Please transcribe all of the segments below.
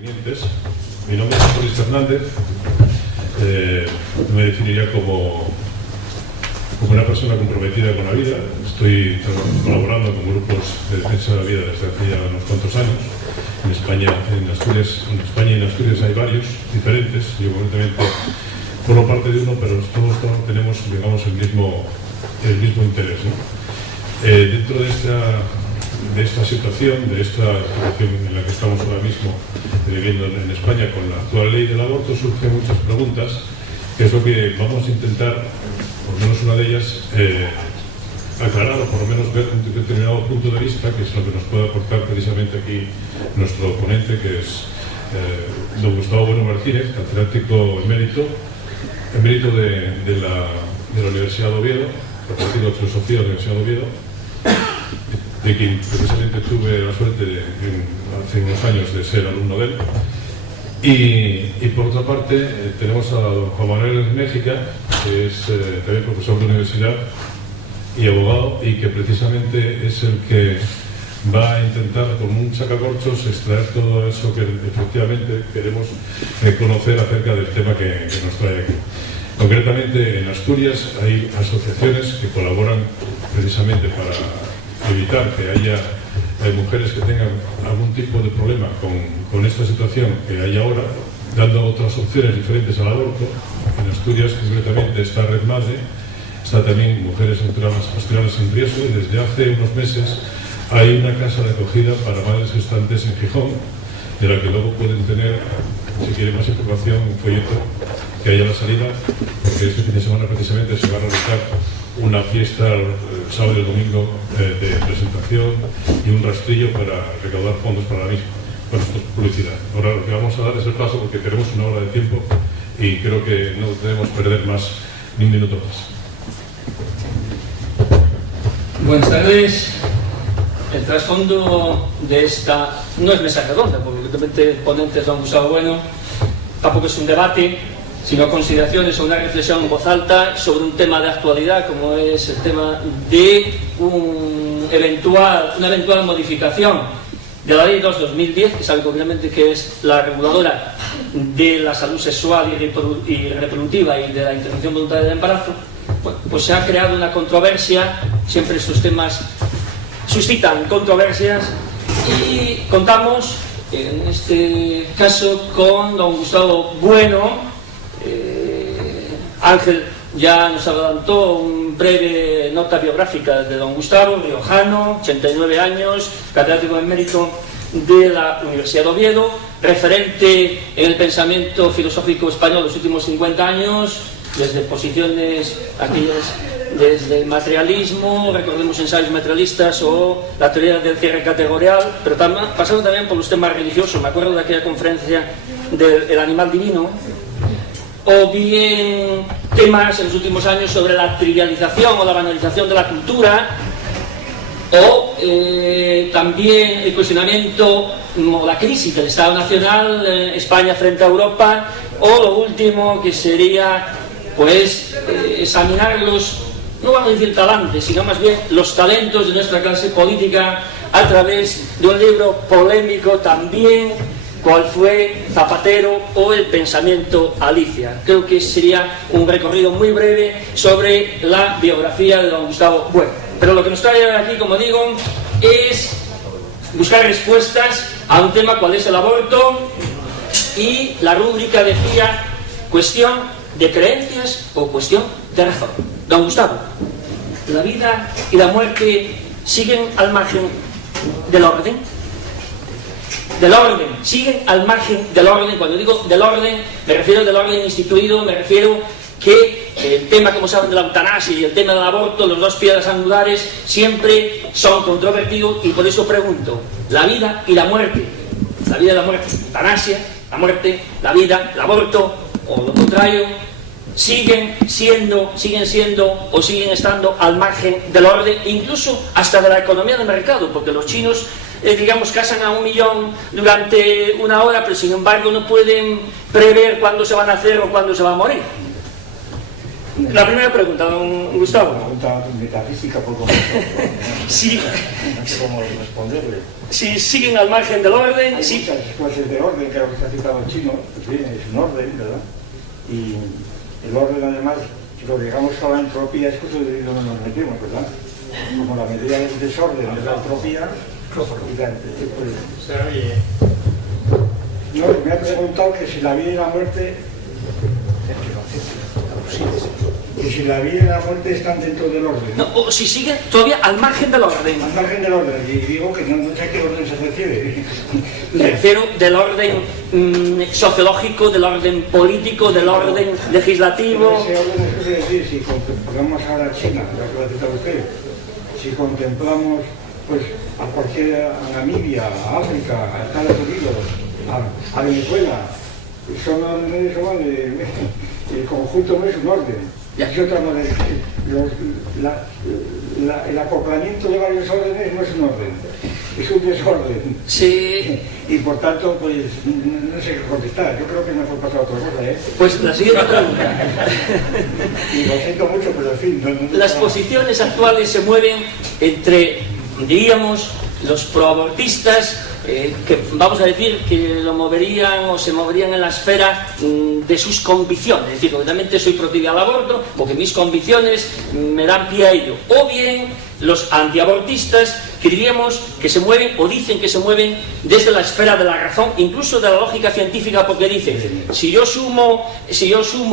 Mi nombre es José Luis Fernández. Me definiría como una persona comprometida con la vida. Estoy colaborando con grupos de defensa de la vida desde hace ya unos cuantos años. En España y en Asturias hay varios diferentes. Yo concretamente formo parte de uno, pero todos tenemos, digamos, el mismo interés, ¿no? Dentro de esta situación en la que estamos ahora mismo viviendo en España con la actual ley del aborto, surgen muchas preguntas, que es lo que vamos a intentar, por lo menos una de ellas, aclarar o por lo menos ver un determinado punto de vista, que es lo que nos puede aportar precisamente aquí nuestro ponente, que es don Gustavo Bueno Martínez, catedrático emérito de la Universidad de Oviedo, catedrático de Filosofía de la Universidad de Oviedo, de quien precisamente tuve la suerte hace unos años de ser alumno de él. Y por otra parte tenemos a don Juan Manuel Méjica, que es también profesor de universidad y abogado, y que precisamente es el que va a intentar con un sacacorchos extraer todo eso que efectivamente queremos conocer acerca del tema que nos trae aquí. Concretamente en Asturias hay asociaciones que colaboran precisamente para evitar que haya mujeres que tengan algún tipo de problema con esta situación que hay ahora, dando otras opciones diferentes al aborto. En Asturias concretamente está Red Madre, está también Mujeres Asturianas en Riesgo, y desde hace unos meses hay una casa de acogida para madres gestantes en Gijón, de la que luego pueden tener, si quieren más información, un folleto que haya a la salida, porque este fin de semana precisamente se va a realizar una fiesta el sábado y el domingo de presentación y un rastrillo para recaudar fondos para la misma. Bueno, esto es publicidad. Ahora lo que vamos a dar es el paso, porque tenemos una hora de tiempo y creo que no debemos perder más ni un minuto más. Buenas tardes. El trasfondo de esta no es mesa redonda, porque evidentemente el ponente es don Gustavo Bueno, tampoco es un debate, sino consideraciones o una reflexión en voz alta sobre un tema de actualidad, como es el tema de una eventual modificación de la Ley 2/2010, que sabe concretamente que es la reguladora de la salud sexual y reproductiva y de la interrupción voluntaria del embarazo. Bueno, pues se ha creado una controversia, siempre estos temas suscitan controversias, y contamos en este caso con don Gustavo Bueno. Ángel ya nos adelantó una breve nota biográfica de don Gustavo, riojano, 89 años, catedrático emérito de la Universidad de Oviedo, referente en el pensamiento filosófico español los últimos 50 años, desde posiciones aquellas desde el materialismo, recordemos ensayos materialistas o la teoría del cierre categorial, pero pasando también por los temas religiosos. Me acuerdo de aquella conferencia del animal divino, o bien temas en los últimos años sobre la trivialización o la banalización de la cultura, o también el cuestionamiento o la crisis del Estado Nacional, España frente a Europa, o lo último que sería pues examinar no vamos a decir talantes, sino más bien los talentos de nuestra clase política a través de un libro polémico también, cual fue Zapatero o el pensamiento Alicia. Creo que sería un recorrido muy breve sobre la biografía de don Gustavo Bueno. Pero lo que nos trae aquí, como digo, es buscar respuestas a un tema cual es el aborto, y la rúbrica decía cuestión de creencias o cuestión de razón. Don Gustavo, ¿la vida y la muerte siguen al margen del orden? Del orden, siguen al margen del orden. Cuando digo del orden, me refiero del orden instituido, me refiero que el tema, como saben, de la eutanasia y el tema del aborto, los dos piedras angulares, siempre son controvertidos, y por eso pregunto, ¿la vida y la muerte? La vida y la muerte, eutanasia, la muerte, la vida, el aborto, o lo contrario, siguen siendo o siguen estando al margen del orden, incluso hasta de la economía de mercado, porque los chinos digamos, casan a 1 millón durante una hora, pero sin embargo no pueden prever cuándo se van a hacer o cuándo se va a morir. La primera pregunta, don Gustavo. Una pregunta metafísica por completo. Sí. No sé cómo responderle. Si siguen al margen del orden, Hay sí. muchas clases de orden, que ha citado el chino, pues bien, es un orden, ¿verdad? Y el orden, además, si lo digamos a la entropía, es justo de donde nos metimos, ¿verdad? Como la medida del desorden de la entropía, y la, pues, no, me ha preguntado que si la vida y la muerte, que si la vida y la muerte están dentro del orden. No, o si siguen todavía al margen del orden. Al margen del orden, y digo que no sé a qué orden se refiere. Me refiero del orden sociológico, del orden político, del orden legislativo. Ese orden es decir, si contemplamos ahora China, lo que ha citado usted, si contemplamos pues a cualquier, a Namibia, a África, a Estados Unidos, a Venezuela, son órdenes, el conjunto no es un orden. Es otra manera, el acoplamiento de varios órdenes no es un orden, es un desorden. Sí. Y por tanto, pues no sé qué contestar. Yo creo que es mejor pasar a otra cosa, ¿eh? Pues la siguiente pregunta. Y lo siento mucho, pero en fin. Las posiciones actuales se mueven entre, diríamos, los proabortistas, que vamos a decir que lo moverían o se moverían en la esfera de sus convicciones, es decir, obviamente soy proclive al aborto porque mis convicciones me dan pie a ello, o bien los antiabortistas que diríamos que se mueven o dicen que se mueven desde la esfera de la razón, incluso de la lógica científica, porque dicen si yo sumo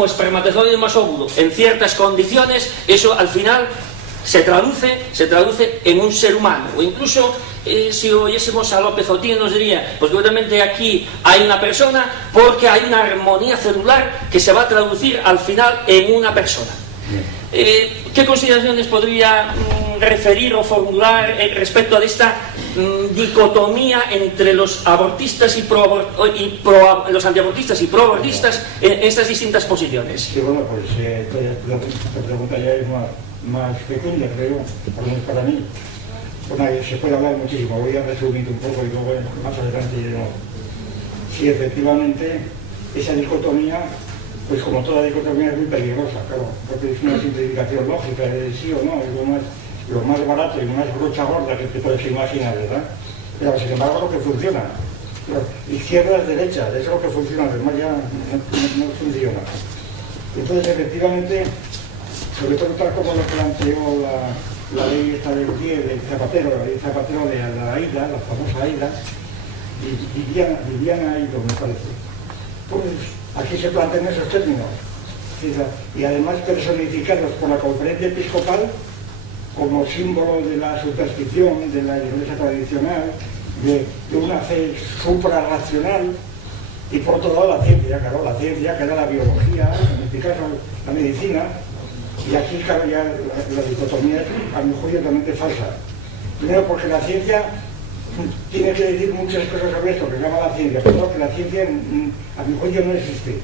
espermatozoide más óvulo en ciertas condiciones, eso al final se traduce en un ser humano, o incluso si oyésemos a López Otín nos diría, pues obviamente aquí hay una persona porque hay una armonía celular que se va a traducir al final en una persona. ¿Qué consideraciones podría referir o formular respecto a esta dicotomía entre los abortistas y los antiabortistas y proabortistas en estas distintas posiciones? Sí, bueno, pues la pregunta ya es más fecunda, creo, por lo menos para mí. Bueno, se puede hablar muchísimo, voy a resumir un poco y luego más adelante lleno. Sí, efectivamente, esa dicotomía, pues como toda dicotomía es muy peligrosa, claro, porque es una simplificación lógica de sí o no, es lo más barato y lo más brocha gorda que te puedes imaginar, ¿verdad? Pero sin embargo lo que funciona, izquierdas, derechas, eso es lo que funciona, además ya no funciona. Entonces, efectivamente, sobre todo tal como lo planteó la ley esta del 10 del Zapatero, la ley Zapatero de la AIDA, la famosa AIDA, Viviana Aido, me parece. Pues aquí se plantean esos términos, y además personificados por la conferencia episcopal como símbolo de la superstición, de la iglesia tradicional, de una fe suprarracional, y por otro lado la ciencia, claro, la ciencia, que era la biología, en este caso la medicina. Y aquí, claro, ya la dicotomía es, a mi juicio, totalmente falsa. Primero, porque la ciencia tiene que decir muchas cosas sobre esto, que se llama la ciencia, pero que la ciencia, a mi juicio, no existe.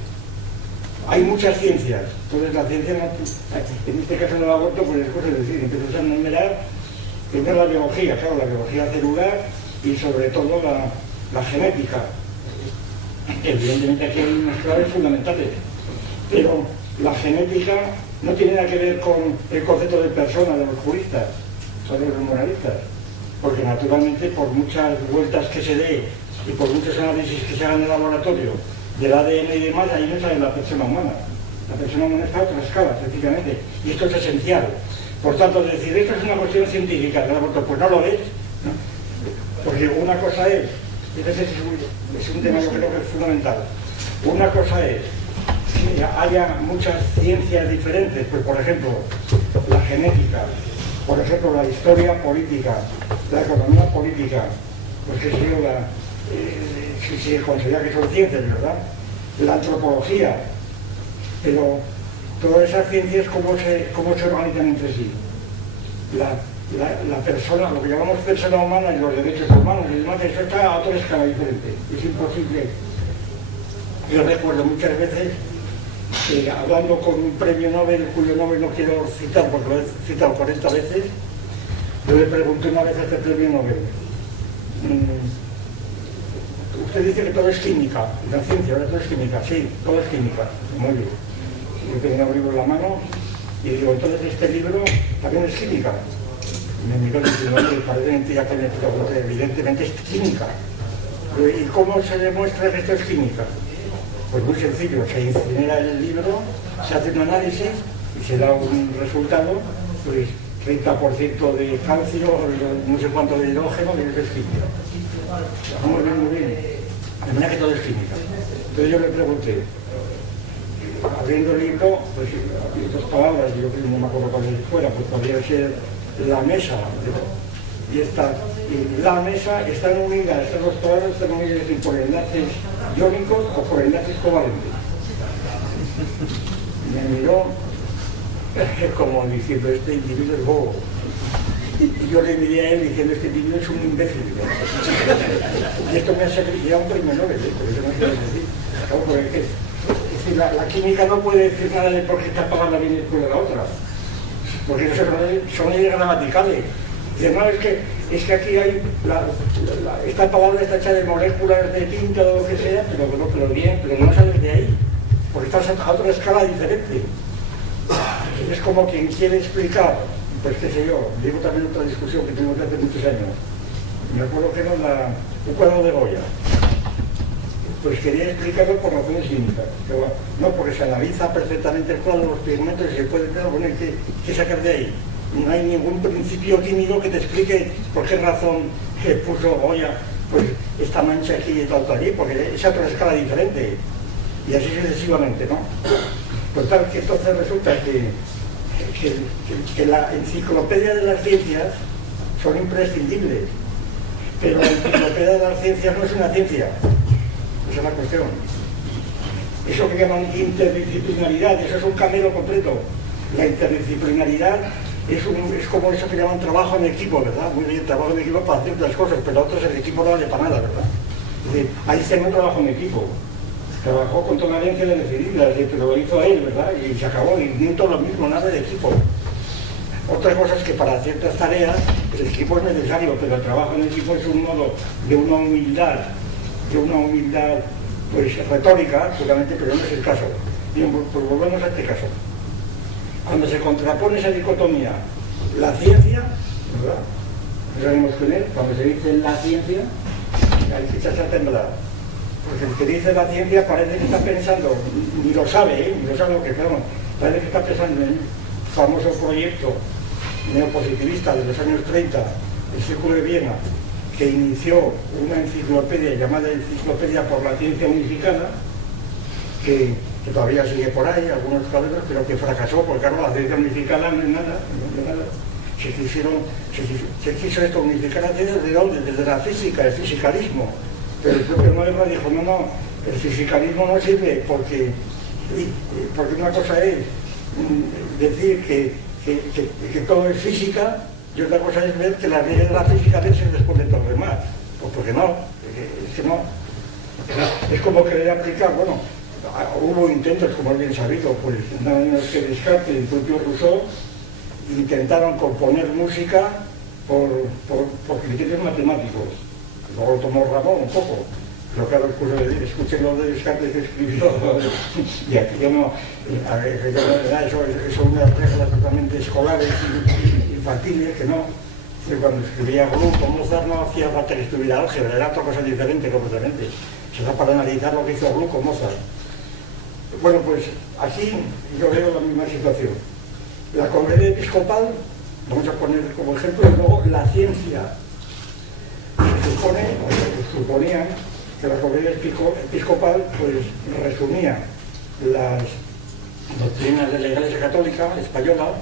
Hay muchas ciencias, entonces la ciencia, en este caso del aborto, pues es cosa de decir, empiezas a enumerar primero la biología, claro, la biología celular y sobre todo la genética. Evidentemente aquí hay unas claves fundamentales, pero la genética no tiene nada que ver con el concepto de persona de los juristas o de los moralistas, porque naturalmente por muchas vueltas que se dé y por muchos análisis que se hagan en el laboratorio del ADN y demás, ahí no sale la persona humana. La persona humana está a otra escala, sencillamente, y esto es esencial. Por tanto, decir, esto es una cuestión científica del aborto, pues no lo es, ¿no? Porque una cosa es, entonces es un tema que creo que es fundamental, una cosa es que haya muchas ciencias diferentes, pues por ejemplo, la genética, por ejemplo, la historia política, la economía política, pues que se considera que son ciencias, ¿verdad? La antropología, pero todas esas ciencias, ¿cómo se organizan entre sí? La persona, lo que llamamos persona humana y los derechos humanos y demás, eso está a otra escala diferente, es imposible. Yo recuerdo muchas veces hablando con un premio Nobel, cuyo nombre no quiero citar porque lo he citado 40 veces, yo le pregunté una vez a este premio Nobel, usted dice que todo es química, la ciencia, ¿verdad? Todo es química, sí, todo es química, muy bien. Yo tenía un libro en la mano Y digo, entonces este libro también es química. Me miró diciendo, oye, parece mentira que me pregunte, evidentemente es química. ¿Y cómo se demuestra que esto es química? Pues muy sencillo, se incinera el libro, se hace un análisis y se da un resultado, pues 30% de calcio, no sé cuánto de hidrógeno, y eso es química. Muy bien, muy bien. De manera que todo es química. Entonces yo le pregunté, abriendo el libro, pues dos palabras, yo no me acuerdo cuál fuera, pues podría ser la mesa. Y la mesa están unidas, estas dos palabras están unidas por enlaces iónicos o por enlaces covalentes. Me miró como diciendo, este individuo es bobo. Y yo le miré a él diciendo, este individuo es un imbécil. Y esto me ha servido un premio Nobel, por eso no quiero decir. Claro, porque es decir, la química no puede decir nada de por qué está pagando bien después de la otra. Porque son leyes gramaticales. Dice, no, es que aquí hay, esta palabra está hecha de moléculas de tinta o lo que sea, pero bien, pero no sales de ahí, porque estás a otra escala diferente. Es como quien quiere explicar, pues qué sé yo, digo también otra discusión que tuvimos hace muchos años. Me acuerdo que era un cuadro de Goya. Pues quería explicarlo por razones químicas. No, porque se analiza perfectamente el cuadro, los pigmentos y se puede poner qué sacar de ahí. No hay ningún principio químico que te explique por qué razón puso Goya pues esta mancha aquí y tal allí, porque es a otra escala diferente. Y así sucesivamente, ¿no? Total, que entonces resulta que la enciclopedia de las ciencias son imprescindibles, pero la enciclopedia de las ciencias no es una ciencia. Esa es la cuestión. Eso que llaman interdisciplinaridad, eso es un camelo completo. La interdisciplinaridad es como eso que llaman trabajo en equipo, ¿verdad? Muy bien, trabajo en equipo para hacer otras cosas, pero a otros el equipo no vale para nada, ¿verdad? Es decir, ahí se no trabajo en equipo. Trabajó con toda la audiencia decidida, pero lo hizo él, ¿verdad? Y se acabó, y Newton lo mismo, nada de equipo. Otra cosa es que para ciertas tareas el equipo es necesario, pero el trabajo en equipo es un modo de una humildad pues retórica, seguramente, pero no es el caso. Bien, pues volvemos a este caso. Cuando se contrapone esa dicotomía, la ciencia, ¿verdad? No sabemos con él, cuando se dice la ciencia, hay que echarse a temblar. Porque el que dice la ciencia parece que está pensando, ni lo sabe lo que claro, parece que está pensando en un famoso proyecto neopositivista de los años 30, el Círculo de Viena, que inició una enciclopedia llamada Enciclopedia por la Ciencia Unificada, que todavía sigue por ahí, algunos casos, pero que fracasó, porque claro, la ciencia unificada no es nada, Se quiso esto unificar la ciencia, ¿de dónde? Desde la física, el fisicalismo. Pero el propio Neumann dijo, no, el fisicalismo no sirve porque una cosa es decir que todo es física y otra cosa es ver que las leyes de la física vencen después de todo lo demás. Pues porque no, es que no. Es como querer aplicar, bueno, hubo intentos, como es bien sabido, pues nada menos que Descartes y el propio Rousseau intentaron componer música por criterios matemáticos. Luego lo tomó Ramón un poco, pero claro, escuché lo de Descartes que escribió, y aquí yo no, eso es unas reglas totalmente escolares y infantiles, que no. Cuando escribía Gluck o Mozart no hacía falta que estuviera álgebra, era otra cosa diferente completamente. Se da para analizar lo que hizo Gluck o Mozart. Bueno, pues aquí yo veo la misma situación. La Conferencia Episcopal, vamos a poner como ejemplo, luego la ciencia. Se suponía que la Conferencia Episcopal pues resumía las doctrinas de la Iglesia Católica Española,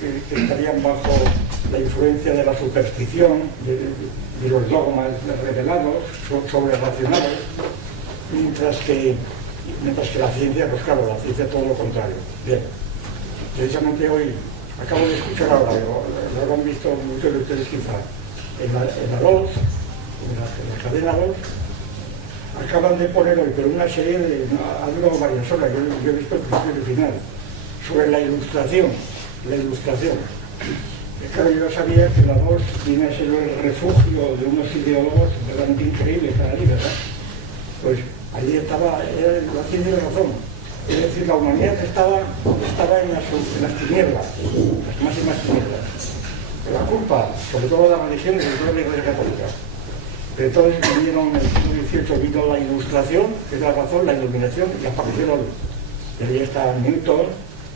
que estarían bajo la influencia de la superstición, de los dogmas revelados, sobre racionales, mientras que la ciencia, pues claro, la ciencia todo lo contrario. Bien, precisamente hoy acabo de escuchar ahora, lo han visto muchos de ustedes quizá, en la 2, en la cadena 2, acaban de poner hoy, pero una serie de, ha durado varias horas, yo he visto el principio y el final, sobre la ilustración. Claro, yo sabía que la 2 viene a ser el refugio de unos ideólogos realmente increíbles para mí, ¿verdad? Pues allí estaba la ciencia de razón. Es decir, la humanidad estaba en las tinieblas, las máximas tinieblas. Pero la culpa, sobre todo de las religiones, sobre todo de la Iglesia Católica. Pero entonces vinieron en el siglo XVIII, vino la Ilustración, que es la razón, la iluminación, y apareció la luz. Y ahí está Newton,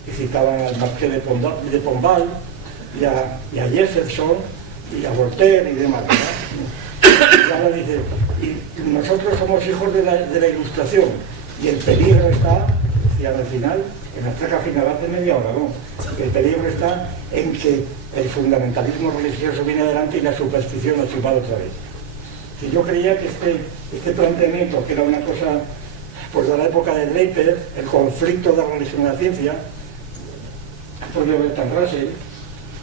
y citaban al Marqués de Pombal, y a Jefferson, y a Voltaire, y demás, ¿no? Y ahora dice, y nosotros somos hijos de la Ilustración, y el peligro está, decían al final, en la traca final hace media hora, ¿no? El peligro está en que el fundamentalismo religioso viene adelante y la superstición nos invade otra vez. Si yo creía que este planteamiento, que era una cosa pues de la época de Draper, el conflicto de la religión y la ciencia, por Bertrand Russell,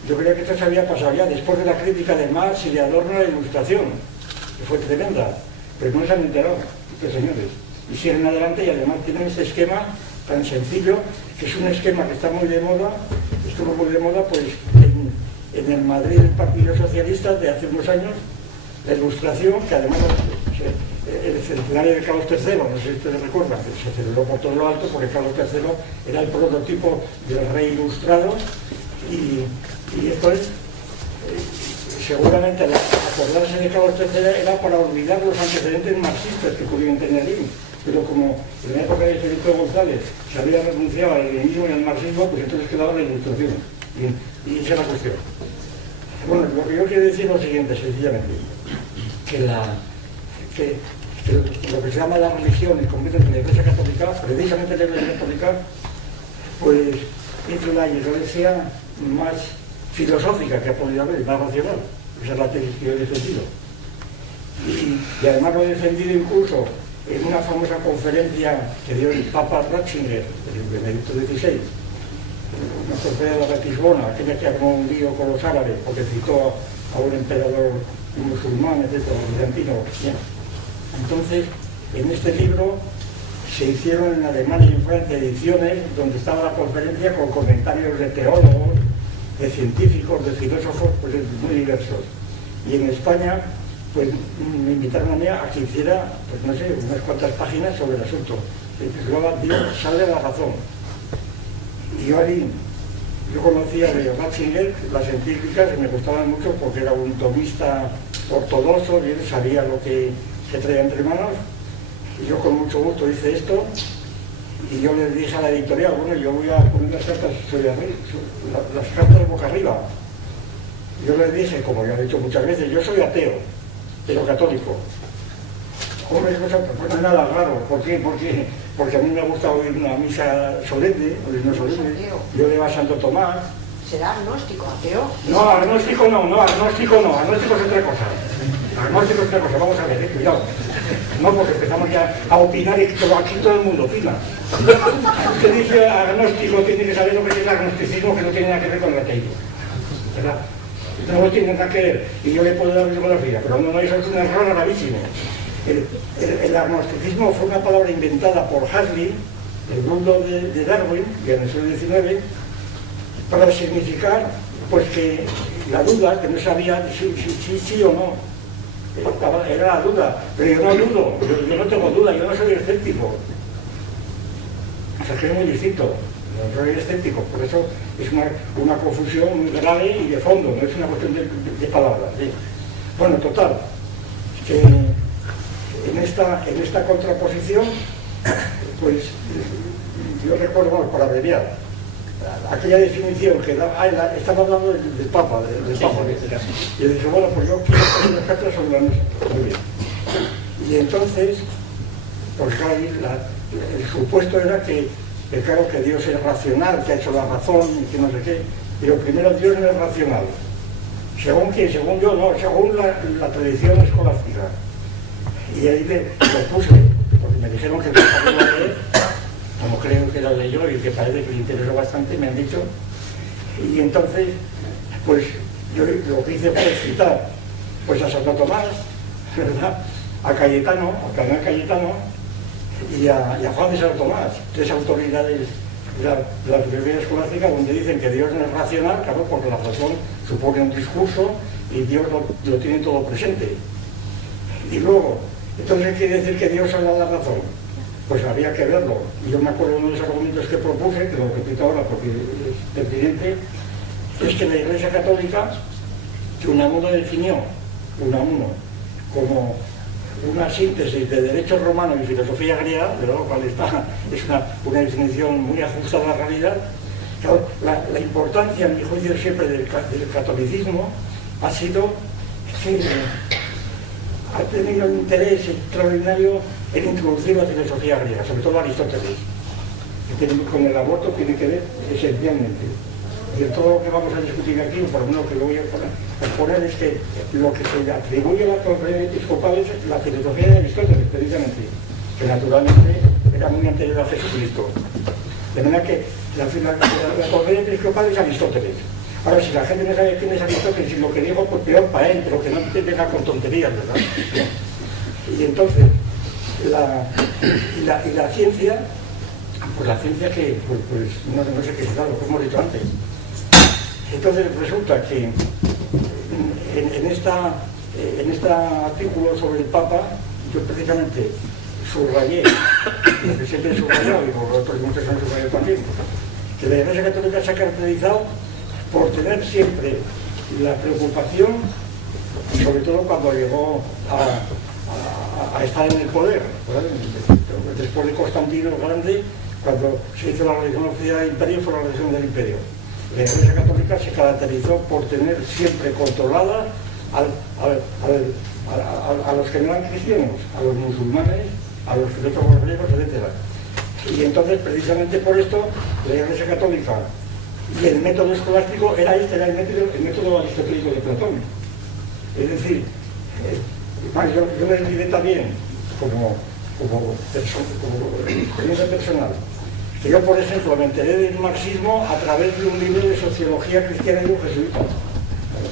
yo creía que esto se había pasado ya después de la crítica de Marx y de Adorno a la Ilustración, que fue tremenda, pero no se han enterado, estos señores, y siguen adelante y además tienen ese esquema tan sencillo, que es un esquema que está muy de moda, estuvo muy de moda pues en el Madrid del Partido Socialista de hace unos años, la Ilustración, que además el centenario de Carlos III, no sé si ustedes recuerdan, que se celebró por todo lo alto porque Carlos III era el prototipo del rey ilustrado y esto es, seguramente acordarse de Carlos III era para olvidar los antecedentes marxistas que pudieron tener ahí, pero como en la época de Felipe González se había renunciado al leninismo y al marxismo, pues entonces quedaba la Ilustración y esa es la cuestión. Bueno, lo que yo quiero decir es lo siguiente, sencillamente, que lo que se llama la religión, y concretamente la Iglesia Católica, precisamente la Iglesia Católica, pues es la iglesia más filosófica que ha podido haber, más racional. Esa es la tesis que yo he defendido. Y además lo he defendido incluso en una famosa conferencia que dio el Papa Ratzinger, el Benedicto XVI, una conferencia de Ratisbona, aquella que armó un lío con los árabes, porque citó a un emperador musulmán, etc., bizantino. Entonces, en este libro se hicieron en Alemania y en Francia ediciones donde estaba la conferencia con comentarios de teólogos, de científicos, de filósofos, pues muy diversos. Y en España, pues me invitaron a mí a que hiciera, pues no sé, unas cuantas páginas sobre el asunto. Se titulaba Dios sale a la razón. Y yo conocía de Ratzinger las encíclicas y me gustaban mucho porque era un tomista ortodoxo y él sabía lo que se traía entre manos. Y yo con mucho gusto hice esto y yo les dije a la editorial, bueno, yo voy a poner las cartas las cartas boca arriba. Yo les dije, como ya he dicho muchas veces, yo soy ateo, pero católico. Hombre, pues no es nada raro. ¿Por qué? Porque a mí me gusta oír una misa solemne, yo leo a Santo Tomás. ¿Será agnóstico, ateo? No, agnóstico no, agnóstico es otra cosa. Agnóstico es otra cosa, vamos a ver, cuidado. No, porque empezamos ya a opinar y aquí todo el mundo opina. Usted dice agnóstico, tiene que saber lo que es el agnosticismo, que no tiene nada que ver con el ateísmo, ¿verdad? No tiene nada que ver, y yo le puedo dar bibliografía, pero no, eso es un error gravísimo. El agnosticismo fue una palabra inventada por Huxley, el mundo de Darwin, y en el siglo XIX, para significar pues que la duda, que no sabía si sí o no, era la duda, pero yo no dudo, yo no tengo duda, yo no soy escéptico. O sea, que es muy distinto, no soy escéptico, por eso es una confusión muy grave y de fondo, no es una cuestión de palabras. ¿Sí? Bueno, total, que en esta contraposición, pues yo recuerdo, bueno, para abreviar, aquella definición que estaba hablando del Papa, y le dije, bueno, pues yo quiero poner las cartas sobre la mesa. Muy bien. Y entonces, pues claro, el supuesto era que claro, que Dios es racional, que ha hecho la razón y que no sé qué. Pero primero, Dios no es racional. ¿Según quién? Según yo, no, según la tradición escolástica. Y ahí lo puse, porque me dijeron que el Papa lo iba a leer, como creo que lo leyó y que parece que le interesó bastante, me han dicho. Y entonces, pues yo lo que hice fue citar pues a Santo Tomás, ¿verdad? A Cayetano, a Cardenal Cayetano y a Juan de Santo Tomás, tres autoridades de la filosofía escolástica donde dicen que Dios no es racional, claro, porque la razón supone un discurso y Dios lo tiene todo presente. Y luego, entonces quiere decir que Dios habla de la razón. pues había que verlo. Y yo me acuerdo de uno de los argumentos que propuse, que lo repito ahora porque es pertinente, es que la Iglesia Católica, que Unamuno definió, Unamuno, como una síntesis de derecho romano y filosofía griega, de lo cual es una definición muy ajustada a la realidad. Claro, la importancia, en mi juicio, siempre del catolicismo ha sido que ha tenido un interés extraordinario en introducir la filosofía griega, sobre todo Aristóteles, que con el aborto tiene que ver esencialmente. Y todo lo que vamos a discutir aquí, o por lo menos que lo voy a exponer, es que lo que se le atribuye a la conferencia episcopal es la filosofía de Aristóteles, precisamente, que naturalmente era muy anterior a Jesucristo. De manera que la conferencia episcopal es Aristóteles. Ahora, si la gente no sabe quién es Aristóteles y lo que digo, pues peor para él, pero que no te venga con tonterías, ¿verdad? Y entonces, la ciencia, pues la ciencia que, pues no sé qué es, lo que hemos dicho antes. Entonces resulta que en este artículo sobre el Papa, yo precisamente subrayé, lo que siempre he subrayado, y los otros muchos han subrayado también, que la Iglesia Católica se ha caracterizado por tener siempre la preocupación, sobre todo cuando llegó a estar en el poder, ¿verdad? Después de Constantino el Grande, cuando se hizo la religión oficial del imperio, fue la religión del imperio. La Iglesia Católica se caracterizó por tener siempre controlada a los que no eran cristianos, a los musulmanes, a los filósofos griegos, etc. Y entonces, precisamente por esto, la Iglesia Católica y el método escolástico era el método aristotélico de Platón. Es decir, yo me diré también, como experiencia personal, que yo, por ejemplo, me enteré del marxismo a través de un libro de sociología cristiana y un jesuita.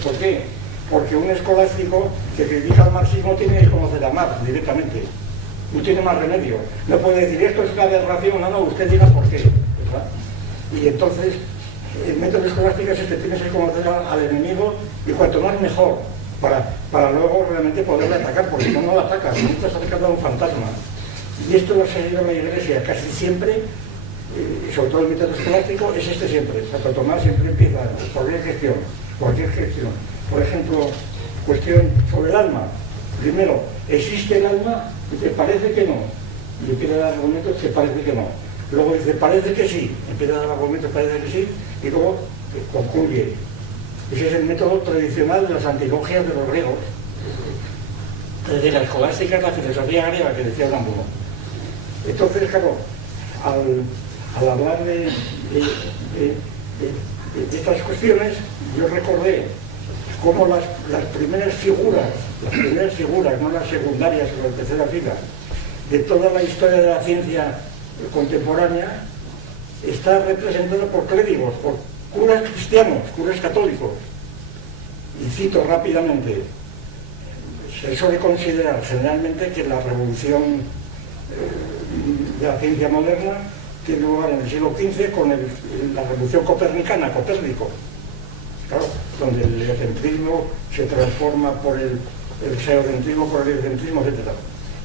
¿Por qué? Porque un escolástico que critica el marxismo tiene que conocer a Marx directamente. No tiene más remedio. No puede decir, esto es una aberración, no, usted diga por qué, ¿verdad? Y entonces, el método escolástico es que tienes que conocer al enemigo, y cuanto más mejor, para luego realmente poderle atacar, porque si no, no lo atacas, no estás atacando a un fantasma. Y esto lo ha seguido la Iglesia casi siempre, sobre todo el método escolástico, es este siempre. Santo Tomás siempre empieza cualquier gestión. Por ejemplo, cuestión sobre el alma. Primero, ¿existe el alma? Dice, parece que no. Y empieza a dar argumentos que parece que no. Luego dice, parece que sí. Empieza a dar argumentos, parece que sí. Y luego concluye. Ese es el método tradicional de las antilogias de los griegos. Desde la escolástica es la filosofía griega que decía Unamuno. Entonces, claro, al hablar de estas cuestiones, yo recordé cómo las primeras figuras, no las secundarias o las terceras filas, de toda la historia de la ciencia contemporánea, está representada por clérigos, por curas cristianos, curas católicos. Y cito rápidamente, se suele considerar generalmente que la revolución de la ciencia moderna tiene lugar en el siglo XV con la revolución copernicana, Copérnico, claro, donde el heliocentrismo se transforma por el geocentrismo, por el heliocentrismo, etc.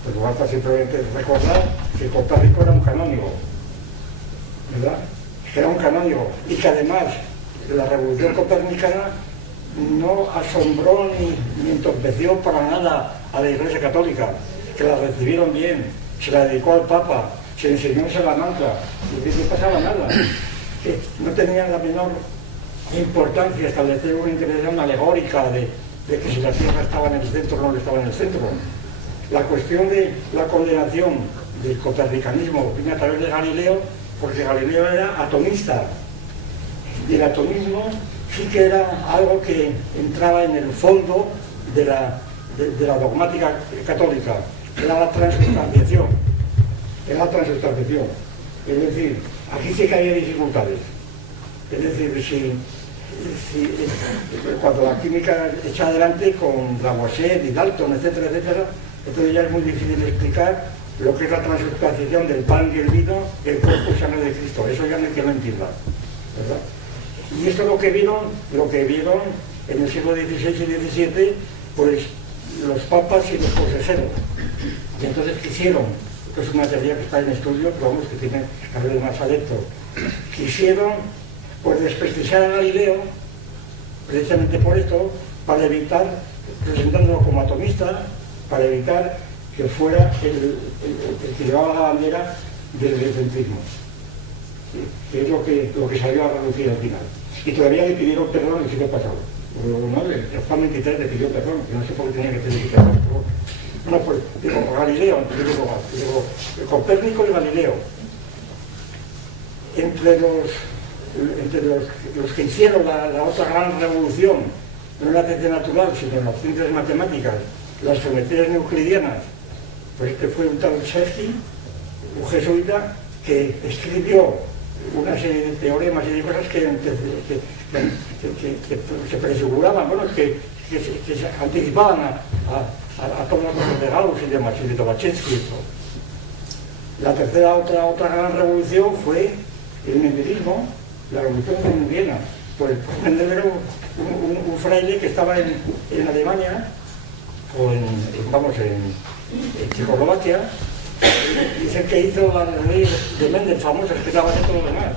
Pues basta simplemente recordar que Copérnico era un canónigo, ¿verdad? Que era un canónigo, y que además la revolución copernicana no asombró ni entorpeció para nada a la Iglesia Católica, que la recibieron bien, se la dedicó al Papa, se enseñó en Salamanca, y no pasaba nada. Que no tenía la menor importancia establecer una interpretación alegórica de que si la Tierra estaba en el centro o no estaba en el centro. La cuestión de la condenación del copernicanismo vino a través de Galileo, porque Galileo era atomista, y el atomismo sí que era algo que entraba en el fondo de la dogmática católica, que era la transubstanciación. Es decir, aquí sí que había dificultades. Es decir, cuando la química echa adelante con Lavoisier y Dalton, etcétera, entonces ya es muy difícil explicar lo que es la transubstanciación del pan y el vino, el cuerpo y sangre de Cristo. Eso ya no hay que lo entienda, ¿verdad? Y esto es lo que vieron en el siglo XVI y XVII, pues los papas y los consejeros. Y entonces quisieron esto es una teoría que está en estudio, pero vamos, que tiene cada vez más adeptos, quisieron pues desprestigiar a Galileo, precisamente por esto, para evitar, presentándolo como atomista, para evitar que fuera el que llevaba la bandera del descentrismo, ¿sí? Que es lo que salió a reducir al final. Y todavía le pidieron perdón el siglo pasado. ¿No? El Juan 23 le pidió perdón, que no sé por qué tenía que pedir perdón. Bueno, pues digo, Galileo, digo, Copérnico y Galileo, entre los que hicieron la otra gran revolución, no en la ciencia natural, sino en las ciencias matemáticas, las geometrías euclidianas, pues este fue un tal Sefti, un jesuita, que escribió una serie de teoremas y de cosas que se prefiguraban, bueno, que se anticipaban a todas las cosas de Gauss y demás, y de Lobachevsky. La tercera, otra gran revolución fue el mendelismo, la revolución mendeliana. Pues Mendel era un fraile que estaba en Alemania, o en Checoslovaquia, y es el que hizo las leyes de Mendel famosas que estaban en todo lo demás.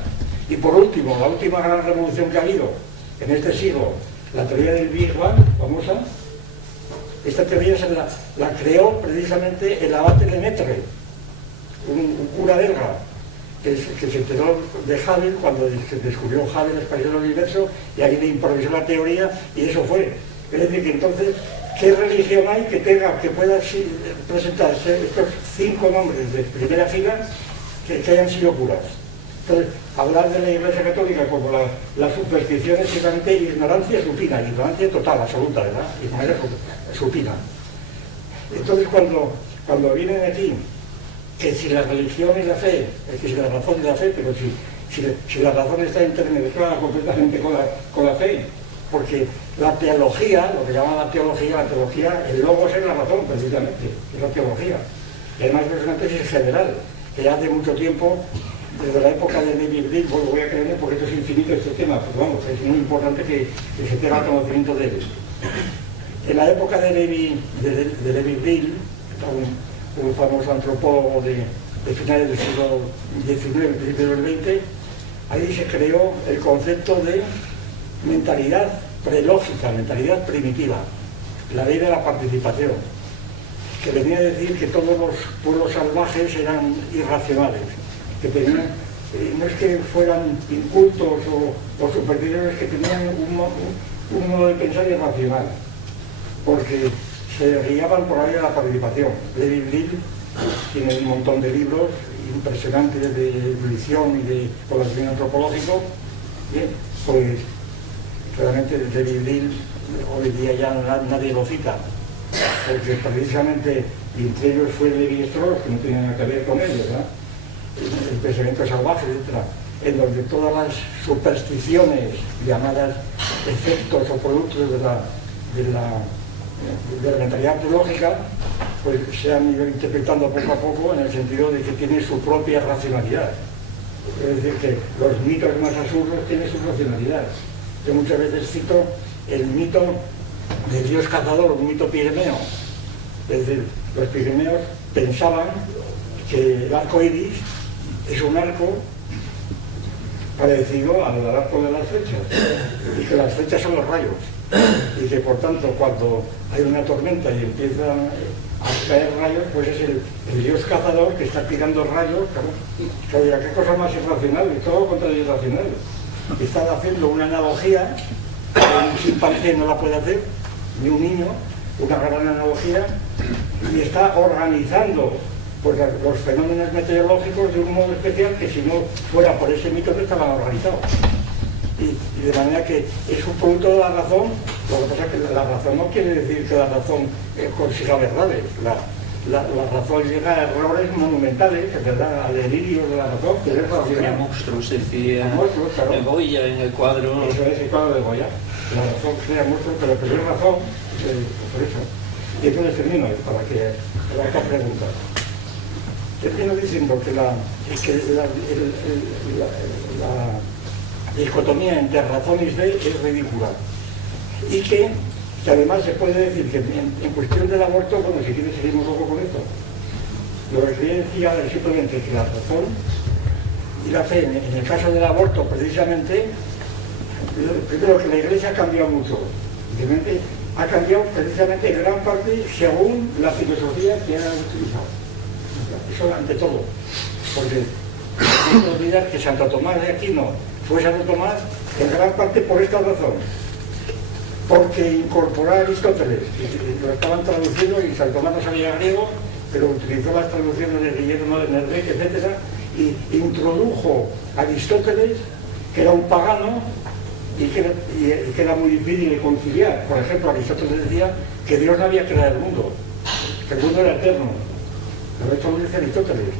Y por último, la última gran revolución que ha habido en este siglo, la teoría del Big Bang, famosa. Esta teoría la creó precisamente el abate Lemaitre, un cura belga, que se enteró de Hubble cuando se descubrió Hubble, la expansión del universo, y ahí le improvisó la teoría, y eso fue. Es decir, que entonces, ¿qué religión hay que pueda presentarse estos 5 nombres de primera fila que hayan sido curas? Entonces, hablar de la Iglesia Católica como la superstición es simplemente ignorancia supina, ignorancia total, absoluta, ¿verdad? Ignorancia supina. Entonces, cuando vienen aquí, que si la religión y la fe, es que si la razón y la fe, pero si la razón está intermediada completamente con la fe, porque la teología, lo que llaman la teología, el logos es la razón, precisamente, es la teología. Y además es una tesis general, que ya hace mucho tiempo, desde la época de David Brill, voy a creerme porque esto es infinito este tema, pero vamos, es muy importante que se tenga conocimiento de él. En la época de David Brill, un famoso antropólogo de finales del siglo XIX, principios del XX, ahí se creó el concepto de mentalidad prelógica, mentalidad primitiva, la ley de la participación, que venía a decir que todos los pueblos salvajes eran irracionales, que tenían, no es que fueran incultos o supersticiosos, que tenían un modo de pensar irracional, porque se guiaban por la ley de la participación. David Brill tiene un montón de libros impresionantes de evolución y de conocimiento antropológico. Bien, pues realmente David Brill hoy día ya nadie lo cita, porque precisamente entre ellos fue Levi-Strauss, que no tenía nada que ver con ellos, ¿verdad? El pensamiento salvaje, etc., en donde todas las supersticiones llamadas efectos o productos de la mentalidad teológica, pues se han ido interpretando poco a poco en el sentido de que tiene su propia racionalidad. Es decir, que los mitos más absurdos tienen su racionalidad. Yo muchas veces cito el mito del dios cazador, un mito pireneo. Es decir, los pirineos pensaban que el arco iris es un arco parecido al arco de las flechas, y que las flechas son los rayos, y que por tanto cuando hay una tormenta y empiezan a caer rayos, pues es el dios cazador que está tirando rayos. Claro, ¿qué cosa más irracional? Y todo contra lo irracional. Está haciendo una analogía que un chimpancé no la puede hacer, ni un niño, una gran analogía, y está organizando pues los fenómenos meteorológicos de un modo especial que si no fuera por ese mito no estaban organizados. Y de manera que es un producto de la razón. Lo que pasa es que la razón no quiere decir que la razón consiga verdades. La razón llega a errores monumentales, ¿verdad? A delirios de la razón, que es racional. Crea monstruos, decía claro. Goya en el cuadro. Eso es el cuadro de Goya. La razón crea monstruos, pero es razón, por eso. Y entonces termino, para que haga preguntas. Termino diciendo que la dicotomía entre razón y fe es ridícula. Y que además se puede decir que en cuestión del aborto, bueno, si quieres seguimos luego con esto, Lo que quería decir es simplemente que la razón y la fe, en el caso del aborto, precisamente, primero que la Iglesia ha cambiado mucho. Ha cambiado precisamente en gran parte según la filosofía que ha utilizado. Eso ante todo. Porque no hay que olvidar que Santo Tomás de Aquino fue Santo Tomás en gran parte por esta razón. Porque incorporó a Aristóteles, lo estaban traduciendo y Santo Tomás no sabía griego, pero utilizó las traducciones de Guillermo de Nervec, etc. Y introdujo a Aristóteles, que era un pagano, y que era muy difícil de conciliar. Por ejemplo, Aristóteles decía que Dios no había creado el mundo, que el mundo era eterno. Pero esto lo dice Aristóteles.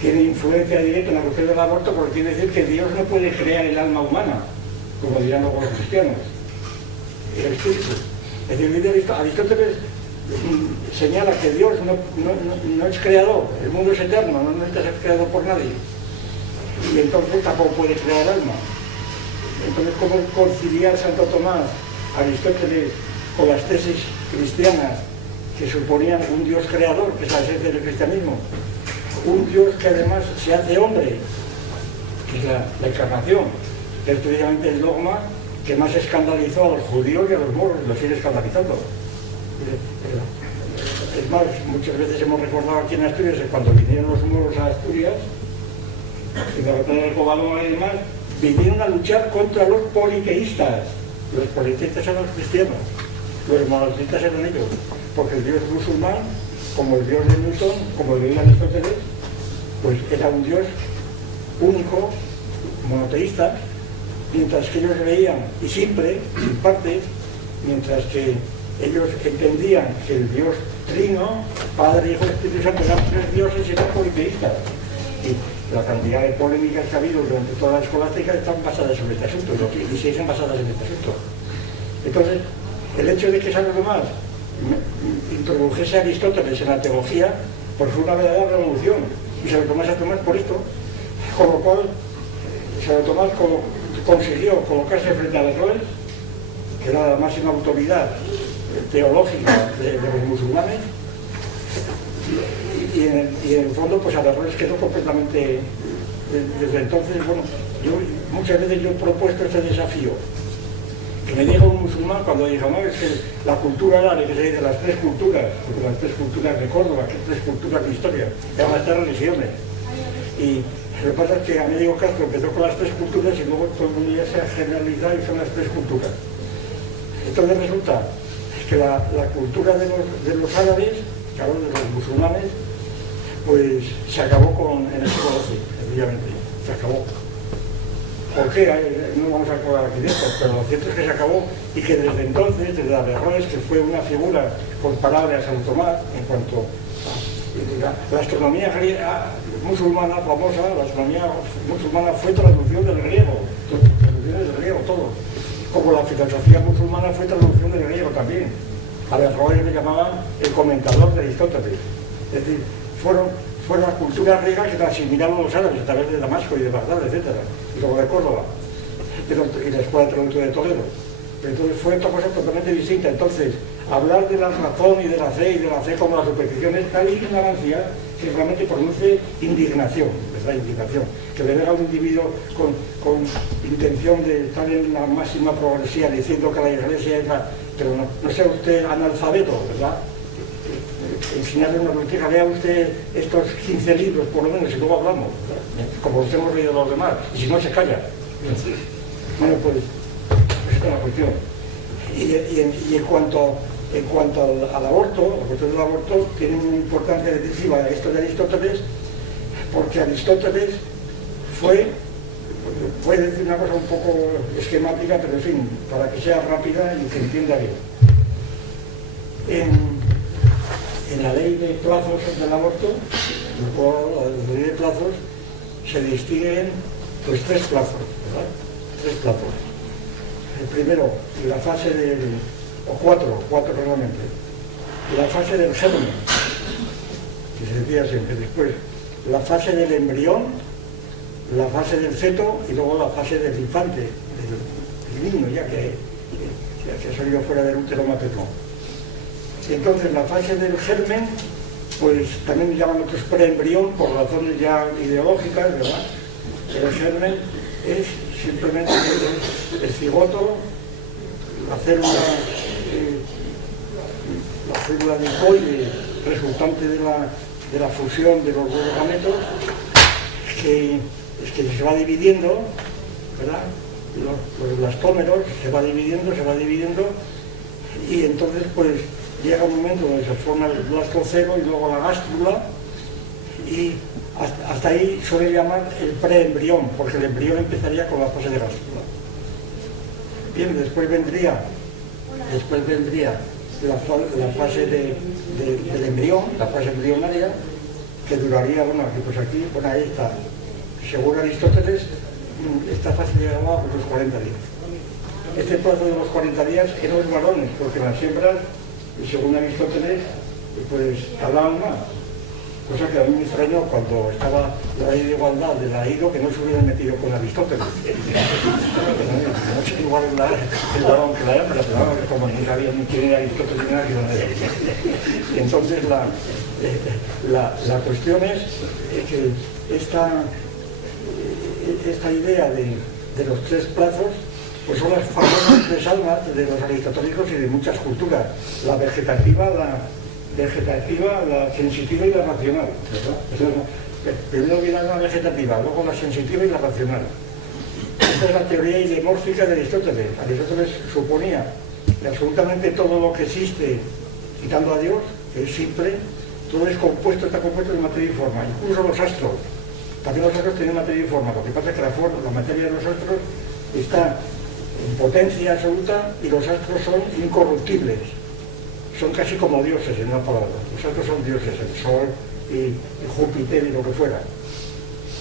Tiene influencia directa en la cuestión del aborto porque quiere decir que Dios no puede crear el alma humana, como dirán los cristianos. El espíritu. Es decir, Aristóteles señala que Dios no es creador, el mundo es eterno, no necesita ser creado por nadie. Y entonces tampoco puede crear el alma. Entonces, ¿cómo conciliar Santo Tomás, Aristóteles, con las tesis cristianas que suponían un Dios creador, que es la esencia del cristianismo? Un Dios que además se hace hombre, que es la encarnación, que es precisamente el dogma que más escandalizó a los judíos y a los moros, y los sigue escandalizando. Es más, muchas veces hemos recordado aquí en Asturias que cuando vinieron los moros a Asturias, y derrotaron el Cobalón y demás, vinieron a luchar contra los politeístas. Los politeístas eran los cristianos, los monoteístas eran ellos, porque el Dios musulmán, como el Dios de Newton, como el Dios de Aristóteles, pues era un Dios único, monoteísta, mientras que ellos veían, y siempre, sin partes, mientras que ellos entendían que el Dios trino, Padre, Hijo y Espíritu Santo, eran tres dioses y eran politeístas. Y la cantidad de polémicas que ha habido durante toda la escolástica están basadas sobre este asunto, y siguen basadas en este asunto. Entonces, el hecho de que Santo Tomás introdujese a Aristóteles en la teología, pues fue una verdadera revolución. Y Santo Tomás por esto, con lo cual Santo Tomás consiguió colocarse frente a Averroes, que era la máxima autoridad teológica de los musulmanes, y en el fondo pues Averroes quedó completamente. Desde entonces, bueno, muchas veces yo he propuesto este desafío, que me diga un musulmán cuando diga, no, es que la cultura árabe, que se dice las tres culturas, porque las tres culturas de Córdoba, que tres culturas de historia, eran las tres religiones. Y lo que pasa es que Américo Castro empezó con las tres culturas y luego todo el mundo ya se ha generalizado y son las tres culturas. Entonces resulta que la cultura de los árabes, claro, de los musulmanes, pues se acabó en el siglo XII, efectivamente, se acabó. ¿Por qué? No vamos a acordar aquí de esto, pero lo cierto es que se acabó y que desde entonces, desde Averroes, que fue una figura comparable a Santo Tomás en cuanto a la astronomía musulmana famosa, la astronomía musulmana fue traducción del griego, todo. Como la filosofía musulmana fue traducción del griego también. A Averroes le llamaban el comentador de Aristóteles. Es decir, fueron las culturas griegas que asimilaron los árabes a través de Damasco y de Bagdad, etc. Y luego de Córdoba, y la Escuela de Traducción de Toledo. Pero entonces fue otra cosa totalmente distinta. Entonces, hablar de la razón y de la fe como la superstición es tal ignorancia que realmente produce indignación, ¿verdad? Indignación. Que le venga a un individuo con intención de estar en la máxima progresía diciendo que la Iglesia es la... Pero no sea usted analfabeto, ¿verdad? Enseñarle una rutina, lea usted estos 15 libros por lo menos y luego hablamos, ¿verdad? Como los hemos leído los demás, y si no se calla. Bueno, pues esta es la cuestión. Y en cuanto al aborto, la cuestión del aborto tiene una importancia decisiva esto de Aristóteles, porque Aristóteles puede decir una cosa un poco esquemática, pero en fin, para que sea rápida y se entienda bien. En la ley de plazos del aborto, la ley de plazos, se distinguen pues tres plazos, ¿verdad? Tres plazos. El primero, la fase cuatro realmente. La fase del germen, que se decía siempre. Después, la fase del embrión, la fase del feto y luego la fase del infante, del niño, ya que ha salido fuera del útero materno. Entonces, la fase del germen pues también llaman otros preembrión por razones ya ideológicas, ¿verdad? El germen es simplemente el cigoto, la célula linfoide resultante de la fusión de los dos gametos, que se va dividiendo, ¿verdad? Los blastómeros se va dividiendo, y entonces pues llega un momento donde se forma el blastocero y luego la gástrula, y hasta ahí suele llamar el preembrión, porque el embrión empezaría con la fase de gástrula. Bien, después vendría la fase del embrión, la fase embrionaria, que duraría, bueno, ahí está, según Aristóteles, esta fase llegaba a los 40 días. Este plazo de los 40 días en los varones, porque las hembras, según Aristóteles, pues tardaban más. Cosa que a mí me extrañó cuando estaba la ley de igualdad de la ILO, que no se hubieran metido con Aristóteles. No es igual el varón que la hembra, pero como no sabía ni quién era Aristóteles ni nada. Y entonces la cuestión es que esta idea de los tres plazos pues son las famosas tres almas de los aristotélicos y de muchas culturas: la vegetativa, la sensitiva y la racional, ¿verdad? Primero viene la vegetativa, luego la sensitiva y la racional. Esta es la teoría idemórfica de Aristóteles. Aristóteles suponía que absolutamente todo lo que existe, quitando a Dios, que es simple, todo está compuesto de materia y forma, incluso los astros. También los astros tienen materia y forma. Lo que pasa es que la materia de los astros está en potencia absoluta y los astros son incorruptibles. Son casi como dioses en una palabra. Los astros son dioses, el Sol y Júpiter y lo que fuera.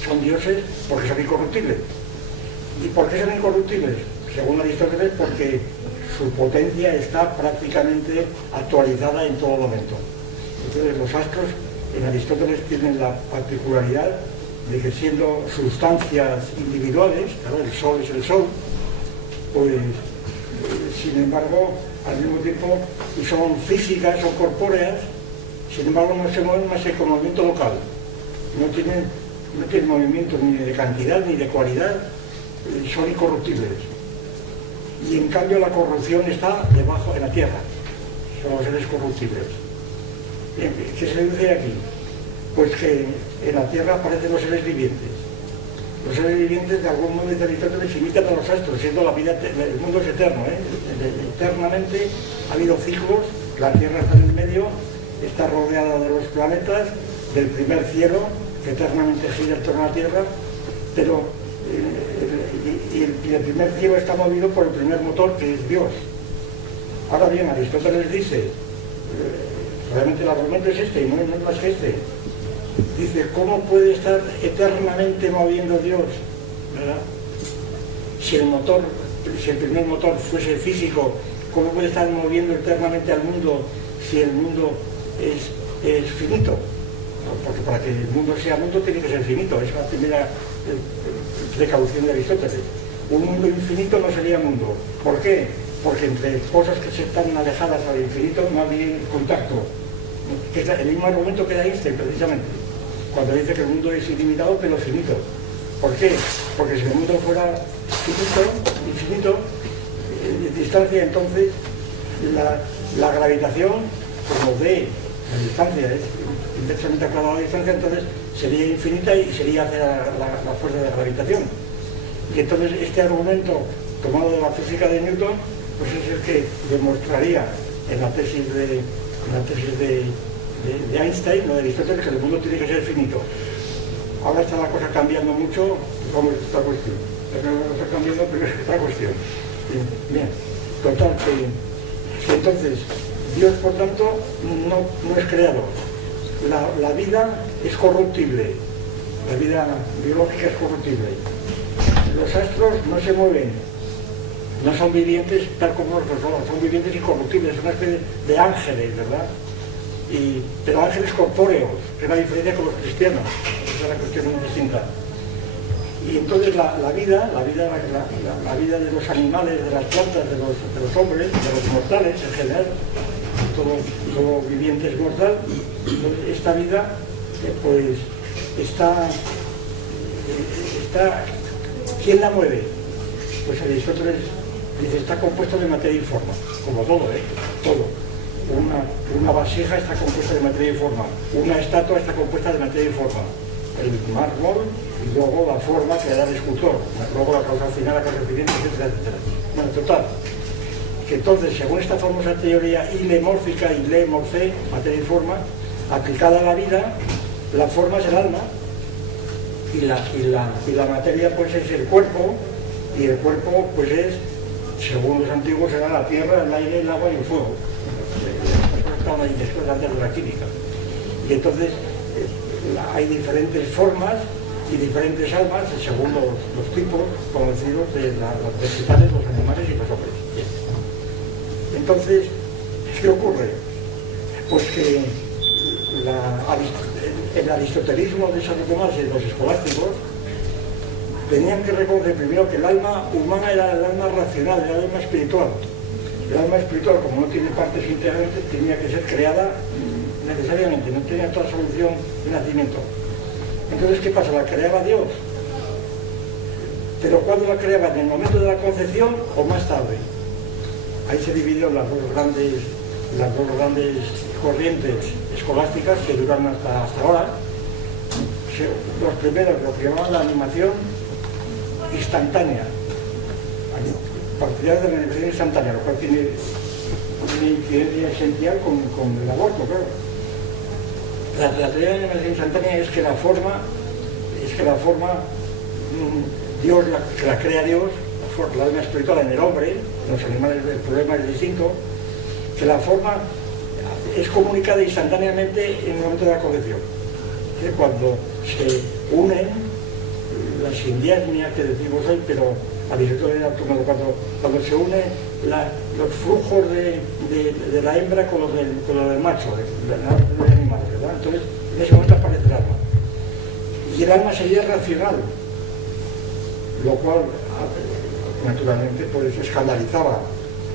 Son dioses porque son incorruptibles. ¿Y por qué son incorruptibles? Según Aristóteles, porque su potencia está prácticamente actualizada en todo momento. Entonces los astros en Aristóteles tienen la particularidad de que, siendo sustancias individuales, claro, el Sol es el Sol, pues sin embargo, al mismo tiempo, y son físicas, son corpóreas, sin embargo no se mueven más que con movimiento local. No tienen movimiento ni de cantidad ni de cualidad, son incorruptibles. Y en cambio la corrupción está debajo, en la tierra, son los seres corruptibles. ¿Qué se dice aquí? Pues que en la tierra aparecen los seres vivientes. Los seres vivientes, de algún modo, dice Aristóteles, imitan a los astros, siendo la vida, el mundo es eterno, eternamente ha habido ciclos, la Tierra está en el medio, está rodeada de los planetas, del primer cielo, que eternamente gira en torno a la Tierra, pero el primer cielo está movido por el primer motor, que es Dios. Ahora bien, Aristóteles dice, realmente el argumento es este, y no es más que este. Dice, ¿cómo puede estar eternamente moviendo Dios? ¿Verdad? Si el primer motor fuese físico, ¿cómo puede estar moviendo eternamente al mundo si el mundo es finito? Porque para que el mundo sea mundo tiene que ser finito. Es la primera precaución de Aristóteles. Un mundo infinito no sería mundo. ¿Por qué? Porque entre cosas que están alejadas al infinito no hay contacto. Que es el mismo argumento que da Einstein, precisamente, cuando dice que el mundo es ilimitado pero finito. ¿Por qué? Porque si el mundo fuera infinito, de distancia, entonces la gravitación, como ve la distancia es inversamente aclarada a la distancia, entonces sería infinita y sería hacia la fuerza de la gravitación. Y entonces este argumento, tomado de la física de Newton, pues es el que demostraría en la tesis de Einstein, no de Aristóteles, que el mundo tiene que ser finito. Ahora está la cosa cambiando mucho, como esta cuestión. Está cambiando, pero es otra cuestión. Bien, total, entonces, Dios, por tanto, no es creador. La vida es corruptible, la vida biológica es corruptible. Los astros no se mueven, no son vivientes tal como nosotros somos, son vivientes incorruptibles, son una especie de ángeles, ¿verdad? Pero ángeles corpóreos, que es la diferencia con los cristianos, esa es la cuestión muy distinta. Y entonces la vida de los animales, de las plantas, de los hombres, de los mortales en general, todo viviente es mortal, esta vida, pues está, ¿quién la mueve? Pues Aristóteles dice, está compuesto de materia y forma, como todo, todo. Una vasija está compuesta de materia y forma, una estatua está compuesta de materia y forma, el mármol y luego la forma que le da el escultor, luego la causa final, la causa eficiente, etcétera, etcétera. Bueno, total, que entonces, según esta famosa teoría ilemórfica, ilemorfé, materia y forma, aplicada a la vida, la forma es el alma y la materia pues es el cuerpo, y el cuerpo pues es, según los antiguos, era la tierra, el aire, el agua y el fuego. Las cosas estaban ahí después, antes de la química. Y entonces hay diferentes formas y diferentes almas según los tipos conocidos de los vegetales, los animales y los hombres. Entonces, ¿qué ocurre? Pues que el aristotelismo de Santo Tomás y los escolásticos tenían que reconocer primero que el alma humana era el alma racional, era el alma espiritual. El alma espiritual, como no tiene partes integrantes, tenía que ser creada necesariamente, no tenía toda solución de nacimiento. Entonces, ¿qué pasa? ¿La creaba Dios? Pero ¿cuándo la creaba? ¿En el momento de la concepción o más tarde? Ahí se dividieron las dos grandes corrientes escolásticas que duran hasta ahora. Los primeros, lo que llamaban la animación instantánea, partidaria de la animación instantánea, lo cual tiene una incidencia esencial con el aborto, claro. La teoría de la animación instantánea es que la forma, Dios que la crea Dios, la alma espiritual en el hombre, en los animales el problema es distinto, que la forma es comunicada instantáneamente en el momento de la concepción. Cuando se unen la sindiasmia que decimos hoy, pero Aristóteles era tomado cuando se unen los flujos de la hembra con los del macho, de los animales, ¿verdad? Entonces, en ese momento aparece el alma. Y el alma sería racional, lo cual, naturalmente, pues escandalizaba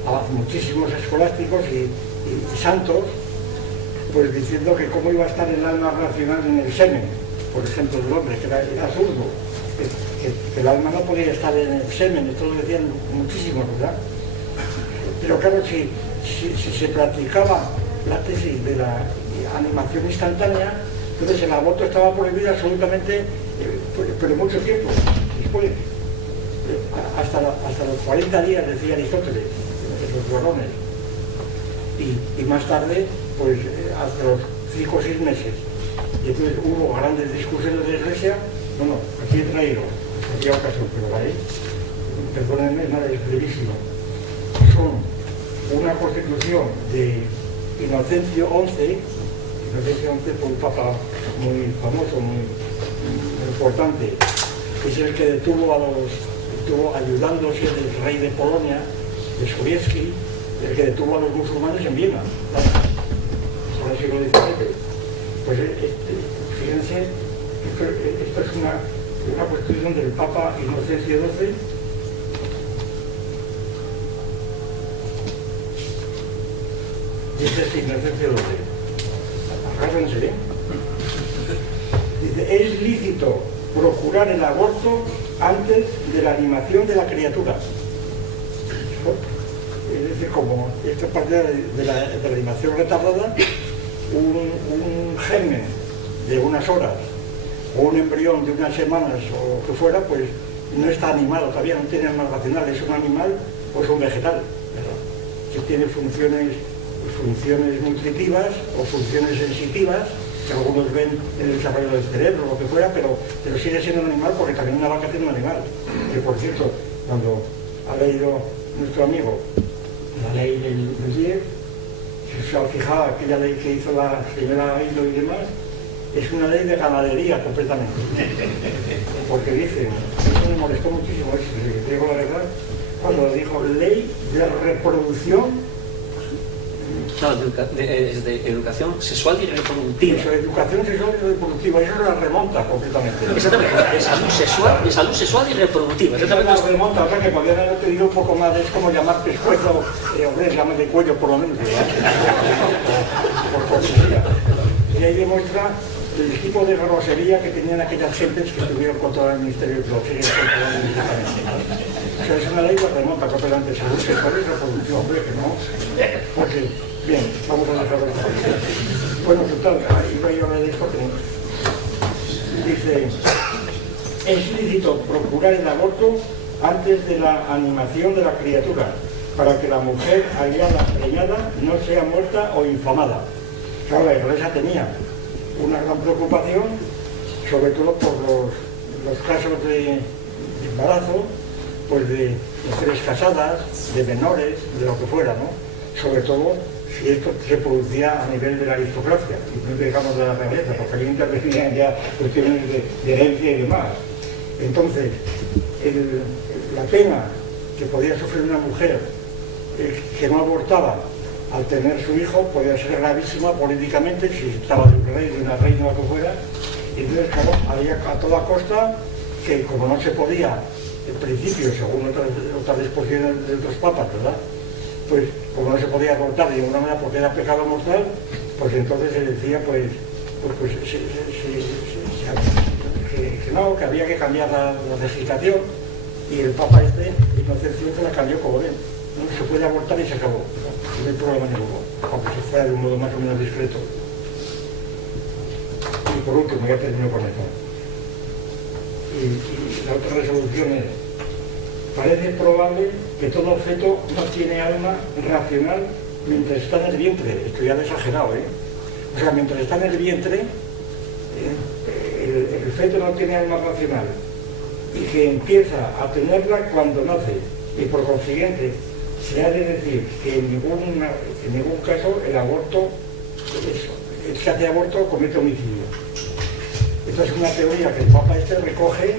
a muchísimos escolásticos y santos, pues diciendo que cómo iba a estar el alma racional en el semen, por ejemplo, del hombre, que era absurdo, que el alma no podía estar en el semen, esto lo decían muchísimos, ¿verdad? Pero claro, si se practicaba la tesis de la animación instantánea, entonces el aborto estaba prohibido absolutamente, pero mucho tiempo después, hasta los 40 días, decía Aristóteles, los varones, y más tarde, pues hasta los 5 o 6 meses. Y entonces hubo grandes discusiones de la Iglesia. Bueno, aquí he traído, aquí hay ocasión, pero ahí, perdónenme, nada, es brevísimo. Son una constitución de Inocencio XI, fue un papa muy famoso, muy importante, que es el que estuvo ayudándose del rey de Polonia, de Sobieski, el que detuvo a los musulmanes en Viena, en el siglo XIX. Pues fíjense, esto es una constitución del Papa Inocencio XII, dice Inocencio XII, agárrense, dice, es lícito procurar el aborto antes de la animación de la criatura. Es decir, como esta parte de la animación retardada, un germen de unas horas o un embrión de unas semanas o lo que fuera, pues no está animado, todavía no tiene alma racional, es un animal o es un vegetal, ¿verdad? Que tiene funciones nutritivas o funciones sensitivas, que algunos ven en el desarrollo del cerebro o lo que fuera, pero sigue siendo un animal porque también una vaca tiene un animal. Que por cierto, cuando ha leído nuestro amigo la ley del 10, si se ha fijado aquella ley que hizo la señora Hilo y demás, es una ley de ganadería completamente. Porque dice, eso me molestó muchísimo, si digo la verdad, cuando dijo ley de reproducción. No, es de educación sexual y reproductiva. Eso, educación sexual y reproductiva, eso la remonta completamente. Exactamente, de salud sexual y reproductiva. Exactamente. Eso la remonta, o sea que podrían haber pedido un poco más, es como llamar pescuezo, hombre, llame de cuello por lo menos, por cortesía. Y ahí demuestra el tipo de grosería que tenían aquellas gentes que estuvieron contra el Ministerio, que lo siguen controlando directamente. O sea, es una ley que remonta completamente salud sexual y reproducción, hombre, que no. Porque, bien, vamos a dejarlo de esta. Bueno, total, iba yo a leer esto que dice: es lícito procurar el aborto antes de la animación de la criatura, para que la mujer hallada preñada no sea muerta o infamada. Claro, la Iglesia tenía una gran preocupación, sobre todo por los casos de embarazo, pues de mujeres casadas, de menores, de lo que fuera, ¿no? Sobre todo si esto se producía a nivel de la aristocracia, y no digamos de la realeza, porque ahí intervenían ya cuestiones de herencia y demás. Entonces, la pena que podía sufrir una mujer que no abortaba al tener su hijo podía ser gravísima políticamente, si estaba de un rey, de una reina o lo que fuera. Y entonces, claro, había a toda costa que, como no se podía, en principio, según otras disposiciones de otros papas, ¿verdad?, pues como no se podía abortar de ninguna manera porque era pecado mortal, pues entonces se decía que no, que había que cambiar la legislación, y el Papa Inocencio la cambió como ven. No se puede abortar y se acabó, no hay problema ninguno, aunque se fuera de un modo más o menos discreto. Y por último, ya termino con esto. Y la otra resolución es: parece probable que todo feto no tiene alma racional mientras está en el vientre. Esto ya es exagerado, ¿eh? O sea, mientras está en el vientre, el feto no tiene alma racional, y que empieza a tenerla cuando nace, y por consiguiente se ha de decir que en ningún caso el aborto, el que hace aborto comete homicidio. Esta es una teoría que el Papa recoge,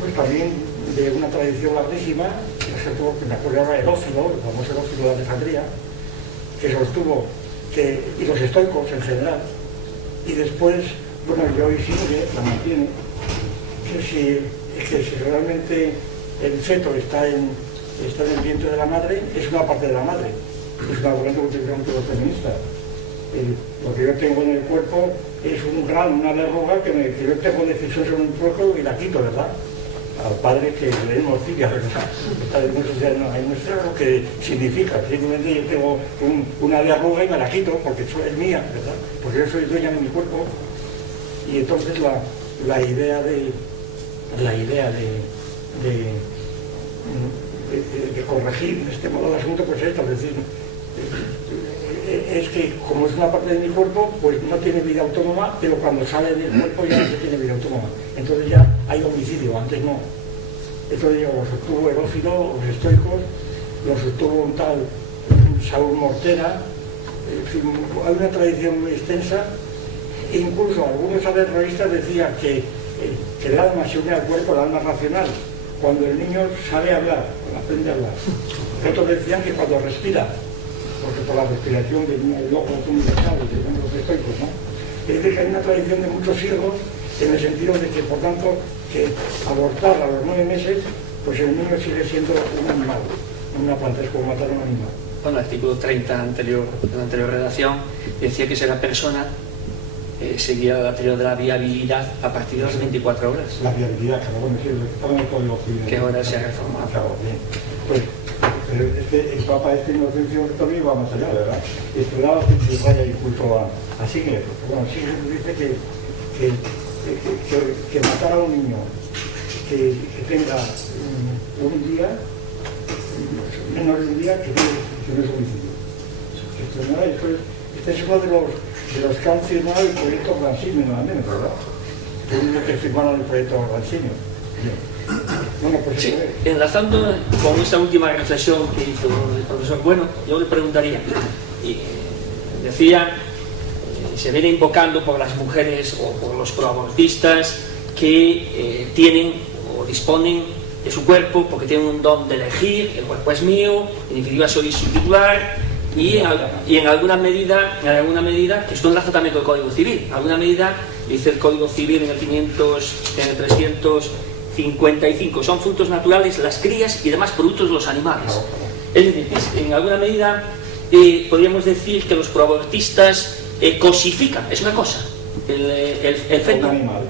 pues también de una tradición larguísima, que me acuerdo ahora, Herófilo, el famoso Herófilo de Alejandría, que sostuvo y los estoicos en general, y después, bueno, y hoy sigue, la mantiene, que si realmente el feto está en el vientre de la madre, es una parte de la madre. Es una buena utilización de los feministas. Lo que yo tengo en el cuerpo es una verruga que yo tengo decisión sobre un cuerpo y la quito, ¿verdad? Al padre que le demos filia, ¿verdad? No sé lo que significa. Simplemente yo tengo una verruga y me la quito porque es mía, ¿verdad? Porque yo soy dueña de mi cuerpo. Y entonces la idea de corregir de este modo el asunto, pues esto, es decir, es que como es una parte de mi cuerpo, pues no tiene vida autónoma, pero cuando sale del cuerpo ya no se tiene vida autónoma. Entonces ya hay homicidio, antes no. Entonces lo sostuvo Herófilo, los estoicos, lo sostuvo un tal Saúl Mortera, en fin, hay una tradición muy extensa, e incluso algunos averroístas decían que el alma se une al cuerpo, el alma racional, cuando el niño sabe hablar, aprende a hablar. Otros decían que cuando respira, porque por la respiración venía el ojo universal, de los estoicos, ¿no? Es decir, que hay una tradición de muchos siglos, en el sentido de que, por tanto, que abortar a los 9 meses, pues el niño sigue siendo un animal, una planta, es como matar a un animal. Bueno, el artículo 30 de la anterior redacción decía que si la persona seguía la teoría de la viabilidad a partir de las 24 horas. La viabilidad, claro, bueno, sí, lo que estaba en el Código Civil. Que ahora se ha reformado. Claro, bien. Pues, pero el Papa Inocencio también iba más allá, ¿verdad? Esperaba que vaya inculto a Sigler. Bueno, Sigler dice que matar a un niño que tenga un día, menos de un día, que no es homicidio. Este es uno de los que han firmado el proyecto Ransini, nada menos, ¿verdad? Que firmaron el proyecto Ransini. Bueno, pues sí, enlazando con esta última reflexión que hizo el profesor Bueno, yo le preguntaría, decía, se viene invocando por las mujeres o por los proabortistas que tienen o disponen de su cuerpo porque tienen un don de elegir, el cuerpo es mío, en definitiva soy su titular, y en alguna medida, que esto enlaza también con el Código Civil, en alguna medida, dice el Código Civil en el 355, son frutos naturales las crías y demás productos de los animales. Es decir, en alguna medida podríamos decir que los proabortistas cosifica, es una cosa, el feto. Un animal.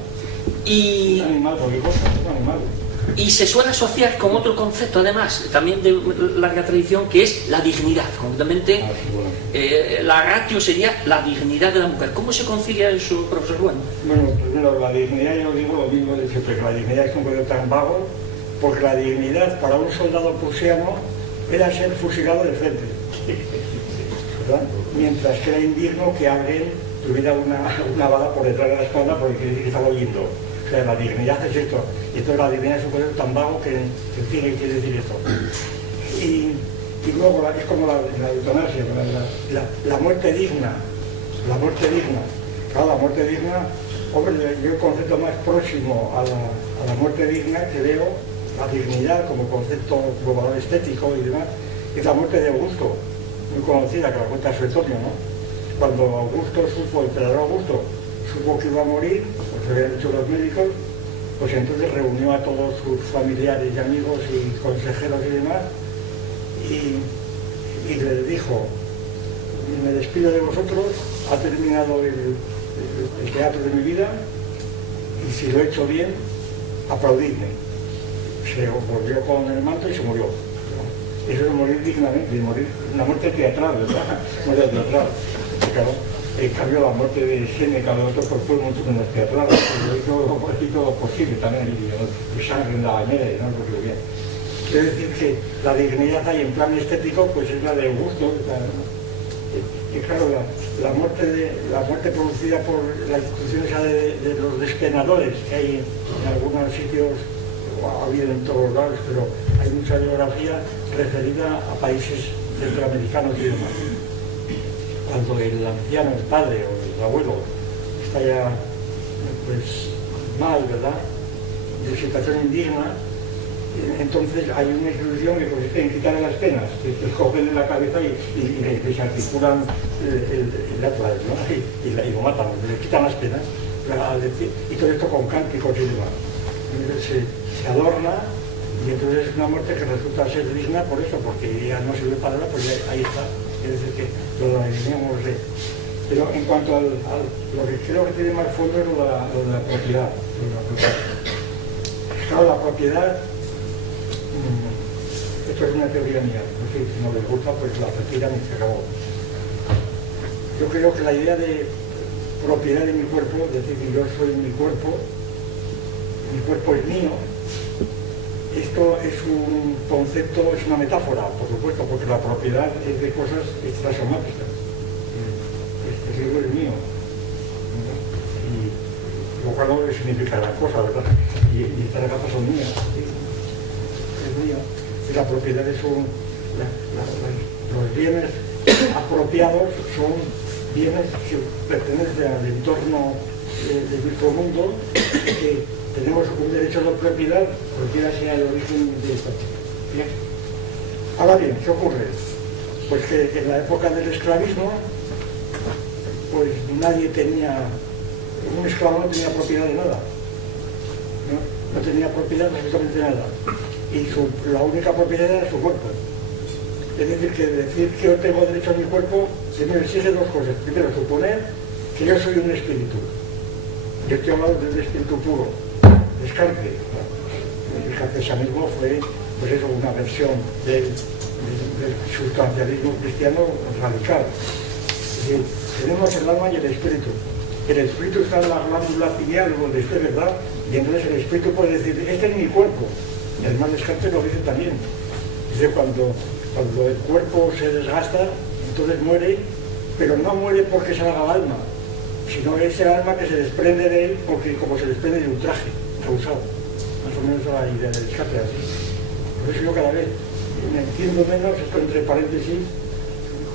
Y, Un animal, cualquier cosa, un animal. y se suele asociar con otro concepto, además, también de larga tradición, que es la dignidad. Concretamente, la ratio sería la dignidad de la mujer. ¿Cómo se concilia eso, profesor Bueno? Bueno, primero, la dignidad, yo digo lo mismo de siempre, que la dignidad es un concepto tan vago, porque la dignidad para un soldado prusiano era ser fusilado de frente, ¿verdad? Mientras que era indigno que alguien tuviera una bala por detrás de la espalda porque estaba huyendo. O sea, la dignidad es esto. Y entonces la dignidad es un concepto tan vago que quiere decir esto. Y luego es como la eutanasia, la muerte digna. La muerte digna. Claro, la muerte digna, hombre, yo el concepto más próximo a la muerte digna que veo, la dignidad como concepto global estético y demás, es la muerte de Augusto, muy conocida, que la cuenta Suetonio, ¿no? Cuando Augusto supo, el emperador Augusto, supo que iba a morir, pues se habían hecho los médicos, pues entonces reunió a todos sus familiares y amigos y consejeros y demás, y les dijo: me despido de vosotros, ha terminado el teatro de mi vida, y si lo he hecho bien, aplaudidme. Se volvió con el manto y se murió. Eso es morir dignamente, morir una muerte teatral, ¿verdad? Muerte teatral. Claro, en cambio la muerte de Séneca de otros pues fue mucho menos teatral, hizo lo posible también, y sangre en la bañera y no lo que bien. Quiero decir que la dignidad ahí en plan estético pues es la de Augusto, y claro, la muerte producida por la institución esa de los despenadores que hay en algunos sitios, ha habido en todos lados, pero hay mucha bibliografía referida a países centroamericanos y demás. Cuando el anciano, el padre o el abuelo está ya pues mal, ¿verdad?, de situación indigna, entonces hay una institución que consiste en quitarle las penas, que cogen en la cabeza y les articulan el atlas, ¿no? y lo matan, le quitan las penas, y todo esto con cánticos y demás. Entonces se adorna, y entonces es una muerte que resulta ser digna por eso, porque ya no sirve para nada, pues ahí está. Es decir, que lo definimos de... Pero en cuanto a lo que creo que tiene más fondo es lo de la propiedad. Claro, la propiedad, esto es una teoría mía, no sé, si no les gusta, pues la retiran y se acabó. Yo creo que la idea de propiedad de mi cuerpo, es decir, que yo soy mi cuerpo es mío, esto es un concepto, es una metáfora, por supuesto, porque la propiedad es de cosas extrasomáticas. Es decir, es mío. Y lo cual no significa gran cosa, ¿verdad? Y estas gafas son mías. ¿Sí? Es mío. Y la propiedad son los bienes apropiados, son bienes que pertenecen al entorno de nuestro mundo, que tenemos un derecho de propiedad, cualquiera sea el origen de esto. Bien. Ahora bien, ¿qué ocurre? Pues que en la época del esclavismo, pues nadie tenía, un esclavo no tenía propiedad de nada, no tenía propiedad de absolutamente nada, y la única propiedad era su cuerpo. Es decir que yo tengo derecho a mi cuerpo se me exige dos cosas. Primero, suponer que yo soy un espíritu. Yo estoy hablando de un espíritu puro. Descartes. El cartesianismo fue, pues eso, una versión del sustancialismo cristiano radical. Es decir, tenemos el alma y el espíritu. El espíritu está en la glándula pineal, donde esté, ¿verdad? Y entonces el espíritu puede decir, este es mi cuerpo. Y además Descartes lo dice también. Dice, cuando el cuerpo se desgasta, entonces muere, pero no muere porque salga el alma, sino es el alma que se desprende de él, porque como se desprende de un traje causado. Más o menos la idea de Descartes así. Por eso yo cada vez me entiendo menos, esto entre paréntesis,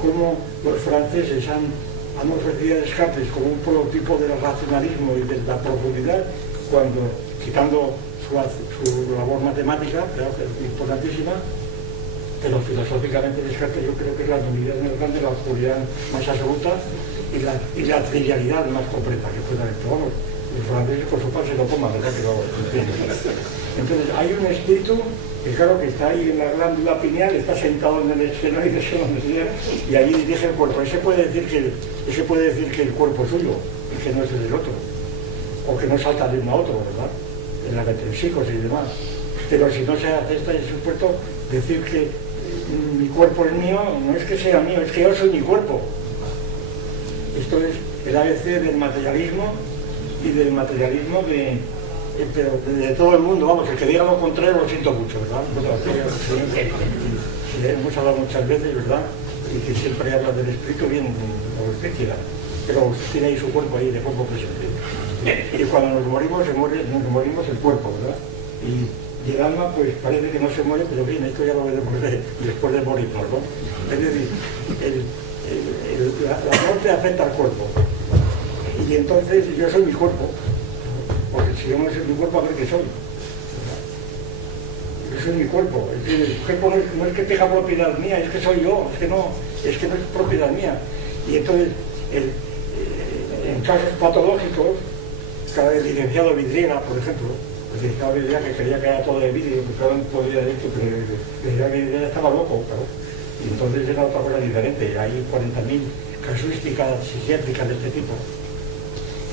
cómo los franceses han ofrecido a Descartes como un prototipo del racionalismo y de la profundidad, cuando, quitando su labor matemática, creo que es importantísima, pero filosóficamente Descartes yo creo que es la nulidad más grande, la oscuridad más absoluta y la trivialidad más completa que pueda haber. Pero vamos, los franceses con su pan se lo coman, ¿verdad? Que lo entienden. Entonces hay un espíritu que claro que está ahí en la glándula pineal, está sentado en el esfenoide y allí dirige el cuerpo. Y se puede decir que es que puede decir que el cuerpo es suyo y que no es el del otro, o que no salta de uno a otro, ¿verdad? En la metempsicos y demás. Pero si no se acepta en supuesto decir que mi cuerpo es mío, no es que sea mío, es que yo soy mi cuerpo. Esto es el ABC del materialismo y del materialismo pero de todo el mundo, vamos, el que diga lo contrario lo siento mucho, ¿verdad? Bueno, hemos hablado muchas veces, ¿verdad? Y que siempre habla del espíritu, bien, o usted quiera, pero tiene ahí su cuerpo ahí de cuerpo presente. Y cuando nos morimos, nos morimos el cuerpo, ¿verdad? Y el alma, pues parece que no se muere, pero bien, esto ya lo veremos después de morirnos, ¿no? Es decir, la muerte afecta al cuerpo. Y entonces yo soy mi cuerpo. Porque si yo no soy mi cuerpo, a ver qué soy. Yo soy mi cuerpo. Es decir, el cuerpo no es que tenga propiedad mía, es que soy yo, es que no es propiedad mía. Y entonces, en casos patológicos, cada licenciado Vidriera, por ejemplo, el licenciado Vidriera que creía que era todo de vidrio, que todo podía decir que el licenciado Vidriera estaba loco, claro. Y entonces era otra cosa diferente. Hay 40.000 casuísticas psiquiátricas de este tipo.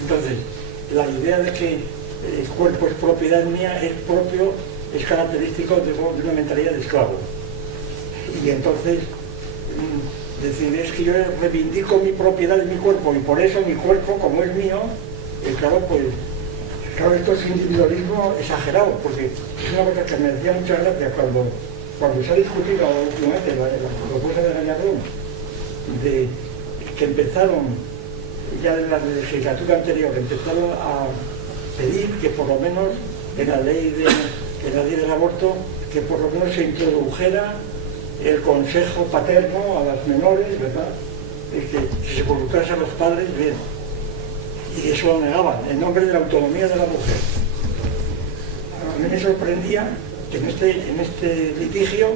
Entonces, la idea de que el cuerpo es propiedad mía es característico de una mentalidad de esclavo. Y entonces, decir, es que yo reivindico mi propiedad de mi cuerpo y por eso mi cuerpo, como es mío, claro, esto es individualismo exagerado, porque es una cosa que me hacía mucha gracia cuando se ha discutido últimamente la propuesta de Gañarrón, de que empezaron ya en la legislatura anterior, empezaron a pedir que por lo menos en la ley del aborto, que por lo menos se introdujera el consejo paterno a las menores, ¿verdad? Que se involucrase a los padres, bien. Y eso lo negaban, en nombre de la autonomía de la mujer. A mí me sorprendía que en este litigio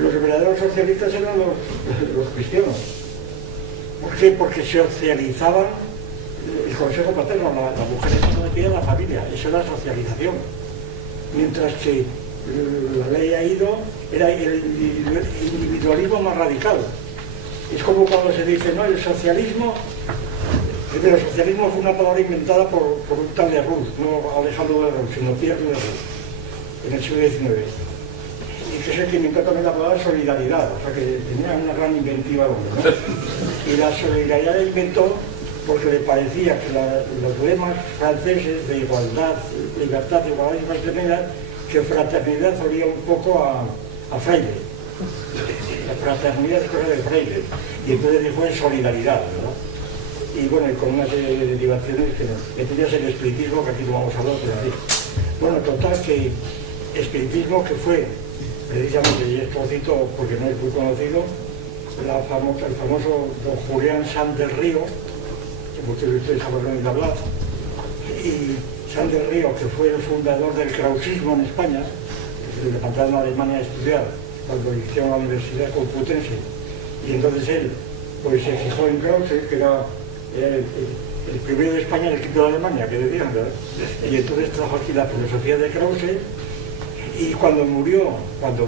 los verdaderos socialistas eran los cristianos. ¿Por qué? Porque socializaban el consejo paterno, la mujer no dependía de la familia, eso era socialización. Mientras que la ley ha ido, era el individualismo más radical. Es como cuando se dice, no, el socialismo fue una palabra inventada por un tal de Ruz, no Alejandro de Ruz, sino Pierre de Ruz, en el siglo XIX. Y que es el que inventó también la palabra solidaridad, o sea que tenía una gran inventiva el hombre, ¿no? Y la solidaridad la inventó porque le parecía que los lemas franceses de igualdad, libertad, igualdad y fraternidad, que fraternidad olía un poco a Freire. La fraternidad es cosa de Freire. Y entonces dijo en solidaridad, ¿no? Y bueno, y con una serie de derivaciones que es el espiritismo, que aquí no vamos a hablar, pero así. Bueno, total que espiritismo que fue precisamente, y esto cito porque no es muy conocido, el famoso don Julián Sanz del Río, que muchos de ustedes habrán oído hablar, y Sanz del Río, que fue el fundador del krausismo en España, que se levantaron a Alemania a estudiar cuando hicieron la Universidad Complutense, y entonces él pues se fijó en Krause, que era el primero de España, el quinto de Alemania, que decían, ¿verdad? Y entonces trajo aquí la filosofía de Krause. Y cuando murió Sanz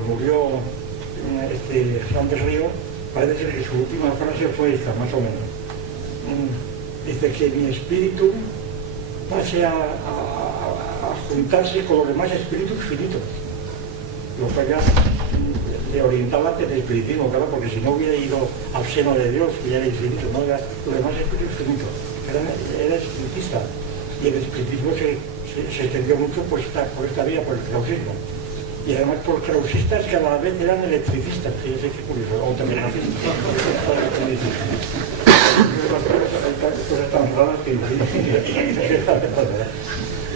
del Río, parece ser que su última frase fue esta, más o menos. Dice que mi espíritu pase a juntarse con los demás espíritus finitos. Lo que ya le orientaba hacia el espiritismo, claro, porque si no hubiera ido al seno de Dios, que ya era infinito, no era los demás espíritus finitos. Era espiritista. Y el espiritismo se extendió mucho por esta vía, por el krausismo. Y además por krausistas que a la vez eran electricistas, fíjense qué curioso, o telegrafistas. Cosas tan raras que...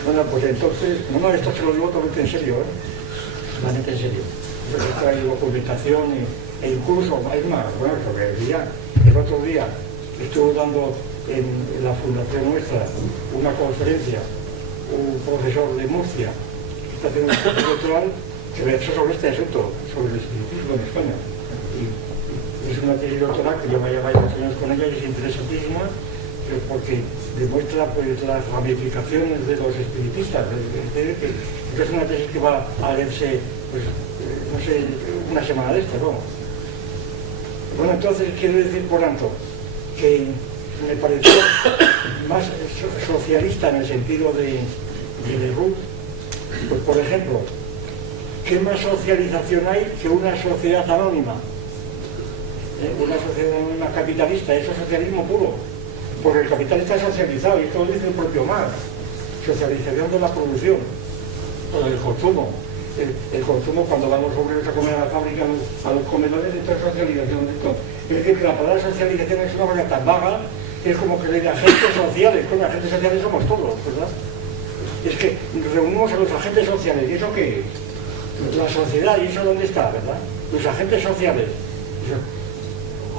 Bueno, pues entonces, esto se lo digo totalmente en serio, totalmente en serio. Yo traigo documentación e incluso, es más, bueno, lo que decía, el otro día estuve dando en la fundación nuestra una conferencia, un profesor de Murcia, que está haciendo un estudio doctoral, que versó sobre este asunto, sobre el espiritismo en España. Y es una tesis doctoral que lleva ya varios años con ella y es interesantísima, porque demuestra pues, las ramificaciones de los espiritistas. Es una tesis que va a leerse, pues, no sé, una semana de esta, ¿no? Bueno, entonces quiero decir por tanto, que me pareció más socialista en el sentido de Rousseau. Pues, por ejemplo, ¿qué más socialización hay que una sociedad anónima? Una sociedad anónima capitalista, eso es socialismo puro, porque el capital está socializado, y esto lo dice el propio Marx: socialización de la producción, o del consumo. El consumo, cuando van los obreros a comer a la fábrica, a los comedores, esto es socialización de esto. Es decir, que la palabra socialización es una cosa tan vaga, es como que le da agentes sociales. Con agentes sociales somos todos, ¿verdad? Es que reunimos a los agentes sociales, ¿y eso qué es? La sociedad, ¿y eso dónde está, verdad? Los agentes sociales.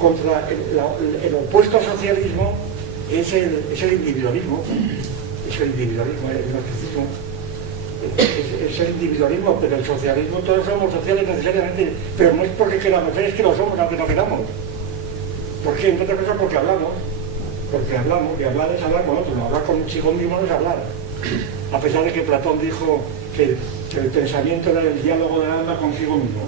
Contra el opuesto al socialismo es el individualismo. Es el individualismo, el narcisismo. Es el individualismo, pero el socialismo, todos somos sociales necesariamente, pero no es porque queramos, es que lo somos aunque no queramos. ¿Por qué? Entre otras cosas porque hablamos, y hablar es hablar con otros, no hablar consigo mismo no es hablar. A pesar de que Platón dijo que el pensamiento era el diálogo del alma consigo mismo.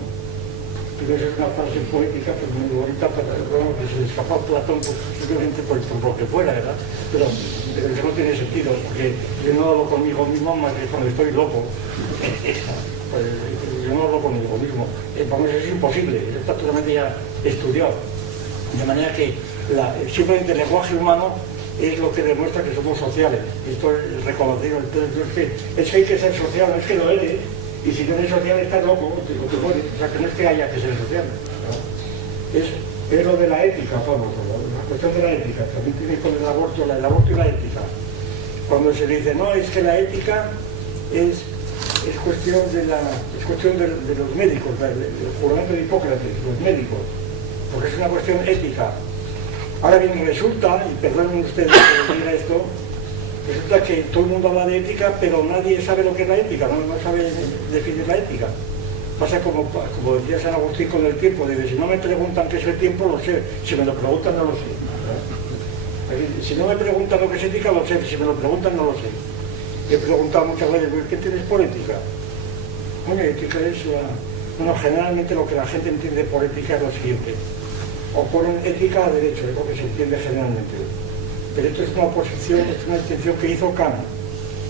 Pero esa es una frase poética, pues muy bonita, que se le escapó a Platón simplemente por lo que fuera, ¿verdad? Pero eso no tiene sentido, porque yo no hablo conmigo mismo más que cuando estoy loco. Pues yo no hablo conmigo mismo. Vamos, eso es imposible, eso está totalmente ya estudiado. De manera que simplemente el lenguaje humano es lo que demuestra que somos sociales. Esto es reconocido. Entonces, es que hay que ser social, no es que lo eres. Y si no eres social, estás loco, o te mueres. O sea, que no es que haya que ser social, ¿no? Es lo de la ética, Pablo, la cuestión de la ética. También tiene con el aborto y la ética. Cuando se dice, no, es que la ética es cuestión de los médicos, el juramento de Hipócrates, los médicos, porque es una cuestión ética. Ahora bien, resulta, y perdonen ustedes que diga esto, resulta que todo el mundo habla de ética, pero nadie sabe lo que es la ética, no sabe definir la ética. Pasa como decía San Agustín con el tiempo, dice, si no me preguntan qué es el tiempo, lo sé, si me lo preguntan no lo sé. Si no me preguntan lo que es ética, lo sé, si me lo preguntan no lo sé. He preguntado muchas veces, ¿qué tienes por ética? Bueno, ética es generalmente lo que la gente entiende por ética es lo siguiente. Oponen ética a derecho, es lo que se entiende generalmente. Pero esto es una oposición, es una distinción que hizo Kant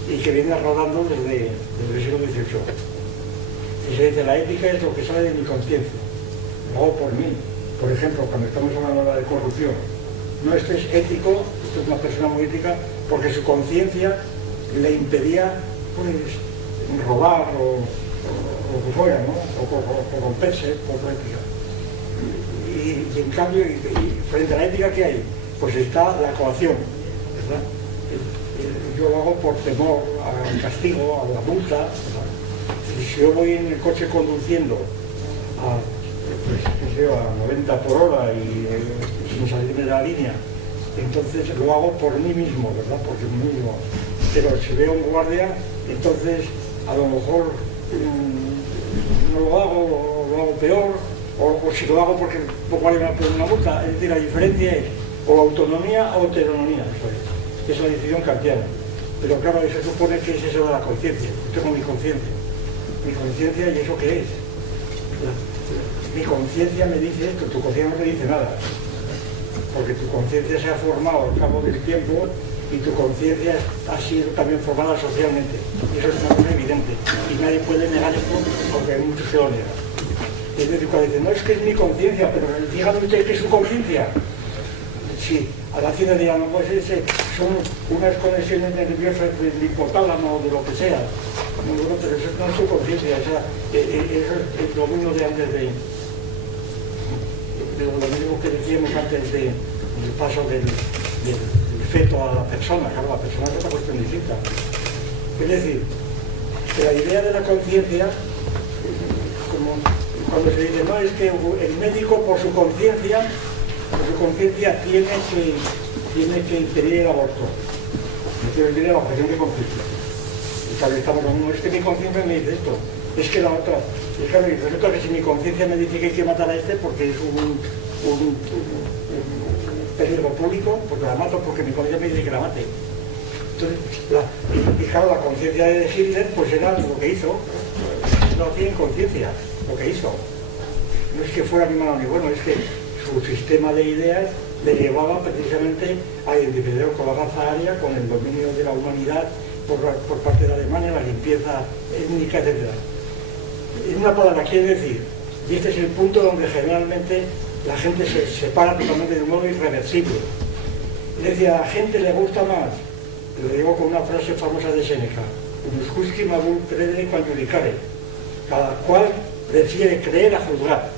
y que viene rodando desde el siglo XVIII. Y se dice, la ética es lo que sale de mi conciencia, luego por mí. Por ejemplo, cuando estamos hablando de corrupción, no, esto es ético, esto es una persona muy ética, porque su conciencia le impedía, pues, robar o que fuera, ¿no? O corromperse por la ética. Y en cambio, frente a la ética, ¿qué hay? Pues está la coacción, ¿verdad? Yo lo hago por temor al castigo, a la multa, ¿verdad? Si yo voy en el coche conduciendo a 90 por hora y sin salirme de la línea, entonces lo hago por mí mismo, ¿verdad? Porque mí mismo. Pero si veo un guardia, entonces a lo mejor no lo hago peor, o si lo hago porque vale me poner una multa. Es decir, la diferencia es o autonomía o heteronomía. Es la decisión kantiana. Pero claro, eso supone que es eso de la conciencia. Yo tengo mi conciencia. Mi conciencia, ¿y eso qué es? Mi conciencia me dice esto, tu conciencia no te dice nada. Porque tu conciencia se ha formado al cabo del tiempo y tu conciencia ha sido también formada socialmente. Y eso es una cosa evidente. Y nadie puede negar esto porque hay muchos que lo niegan. Es decir, cuando dicen, no, es que es mi conciencia, pero díganme ustedes que es su conciencia. Sí, a la ciencia dirán, no, pues son unas conexiones nerviosas del hipotálamo o de lo que sea. No, pero eso no es su conciencia, eso es lo mismo de antes de lo mismo que decíamos antes del paso del feto a la persona. Claro, la persona es otra cuestión distinta. Es decir, que la idea de la conciencia, como cuando se dice, no, es que el médico por su conciencia tiene que impedir el aborto, tiene que impedir la objeción de conciencia. Y claro, estamos hablando, es que mi conciencia me dice esto, es que la otra, y claro, resulta que si mi conciencia me dice que hay que matar a este porque es un peligro público, pues la mato porque mi conciencia me dice que la mate. Entonces, y claro, la conciencia de Hitler pues era lo que hizo, no hacía inconsciencia, lo que hizo. No es que fuera ni malo ni bueno, es que su sistema de ideas le llevaba precisamente a identificar con la raza aria, con el dominio de la humanidad por parte de Alemania, la limpieza étnica, etc. En una palabra quiere decir, y este es el punto donde generalmente la gente se separa totalmente de un modo irreversible. Es decir, a la gente le gusta más, lo digo con una frase famosa de Séneca, Unuscusci mabul credere quam judicare, cada cual prefiere creer a juzgar.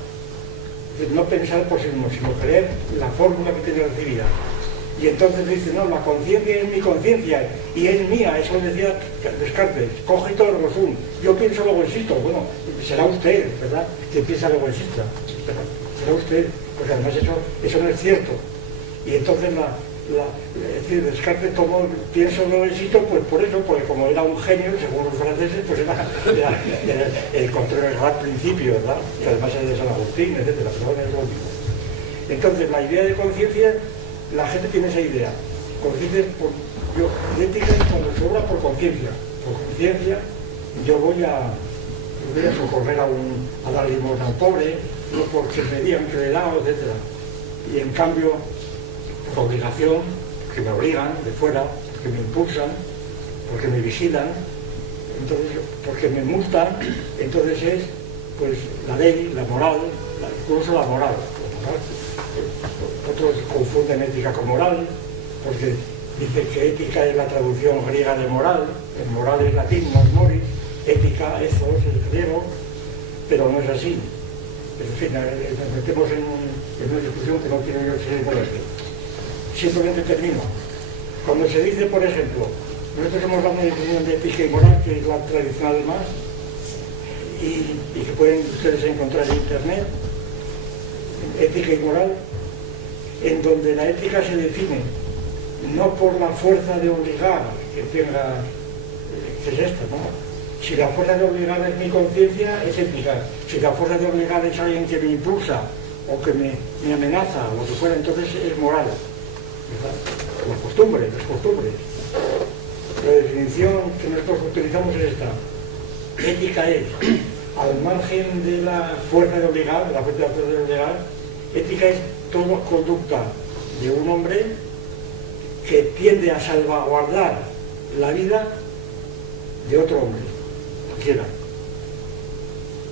Es decir, no pensar por sí mismo, sino creer la fórmula que tiene recibida. Y entonces dice, no, la conciencia es mi conciencia y es mía, eso decía Descartes, cogito ergo sum, yo pienso luego existo. Bueno, será usted, ¿verdad?, que piensa luego exista, será usted, porque además eso no es cierto. Y entonces es decir, Descartes tomó pienso luego existo, pues por eso, porque como era un genio, según los franceses, pues era el contrario del principio, ¿verdad?, que además es de San Agustín, etc. Pero es lo mismo. Entonces la idea de conciencia, la gente tiene esa idea. Conciencia es ética es cuando se obra por conciencia. Por conciencia yo voy a socorrer a dar limosna a un pobre, no porque me digan que le he dado, etc. Y en cambio, por obligación, que me obligan de fuera, porque me impulsan, porque me vigilan, entonces, porque me multan, entonces es pues la ley, la moral, incluso la moral. Otros confunden ética con moral, porque dicen que ética es la traducción griega de moral, el moral es latín, mos moris, ética, ethos, es griego, pero no es así. En fin, nos metemos en una discusión que no quiero yo seguir por esto. Simplemente termino. Cuando se dice, por ejemplo, nosotros hemos dado una definición de ética y moral, que es la tradicional más, y que pueden ustedes encontrar en internet, ética y moral, en donde la ética se define no por la fuerza de obligar que tenga, que es esta, ¿no? Si la fuerza de obligar es mi conciencia, es ética. Si la fuerza de obligar es alguien que me impulsa o que me amenaza o lo que fuera, entonces es moral, ¿verdad? Las costumbres. La definición que nosotros utilizamos es esta. Ética es, al margen de la fuerza de obligar, ética es toda conducta de un hombre que tiende a salvaguardar la vida de otro hombre, cualquiera.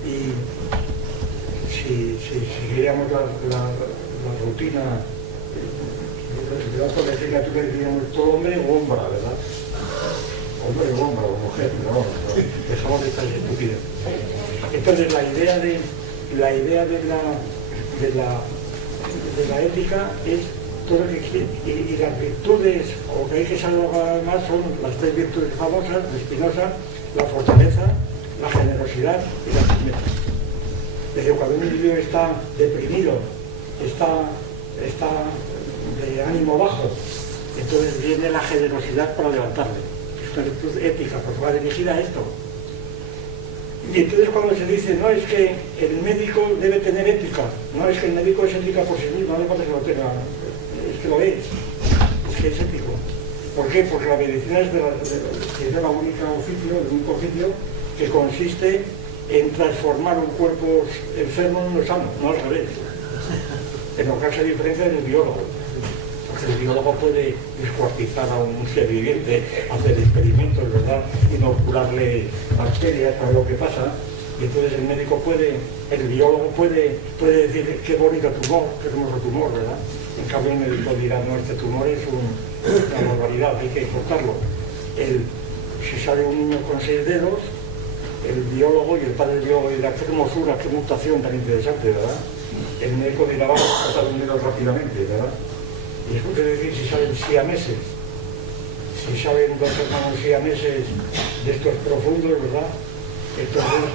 Y si siguiéramos la rutina de la legislatura, diríamos todo hombre o hombra, ¿verdad? Hombre o hombra o mujer, no, dejamos de estar estúpidos. Entonces la idea de la ética es todo lo que quiere, y las virtudes, o que hay que salvar más, son las tres virtudes famosas de Spinoza: la fortaleza, la generosidad y la firmeza. Desde cuando un individuo está deprimido, está de ánimo bajo, entonces viene la generosidad para levantarle. Es una virtud ética, porque va dirigida a esto. Y entonces cuando se dice, no, es que el médico debe tener ética, no, es que el médico es ética por sí mismo, no hace falta que lo tenga, es que lo es que es ético. ¿Por qué? Porque la medicina es la única oficio, el único oficio que consiste en transformar un cuerpo enfermo en uno sano, no al revés. En lo que hace diferencia del biólogo. Porque el biólogo puede descuartizar a un ser viviente, hacer experimentos, ¿verdad?, inocularle bacterias para lo que pasa, y entonces el biólogo puede decir qué bonito tumor, qué hermoso tumor, ¿verdad? En cambio el médico dirá, no, este tumor es una barbaridad, hay que cortarlo. Si sale un niño con 6 dedos, el biólogo y el padre del biólogo dirá, qué hermosura, qué mutación tan interesante, ¿verdad? El médico dirá, vamos a cortar un dedo rápidamente, ¿verdad? Y después de decir, si salen siameses, si salen 2 hermanos siameses de estos profundos, ¿verdad? Entonces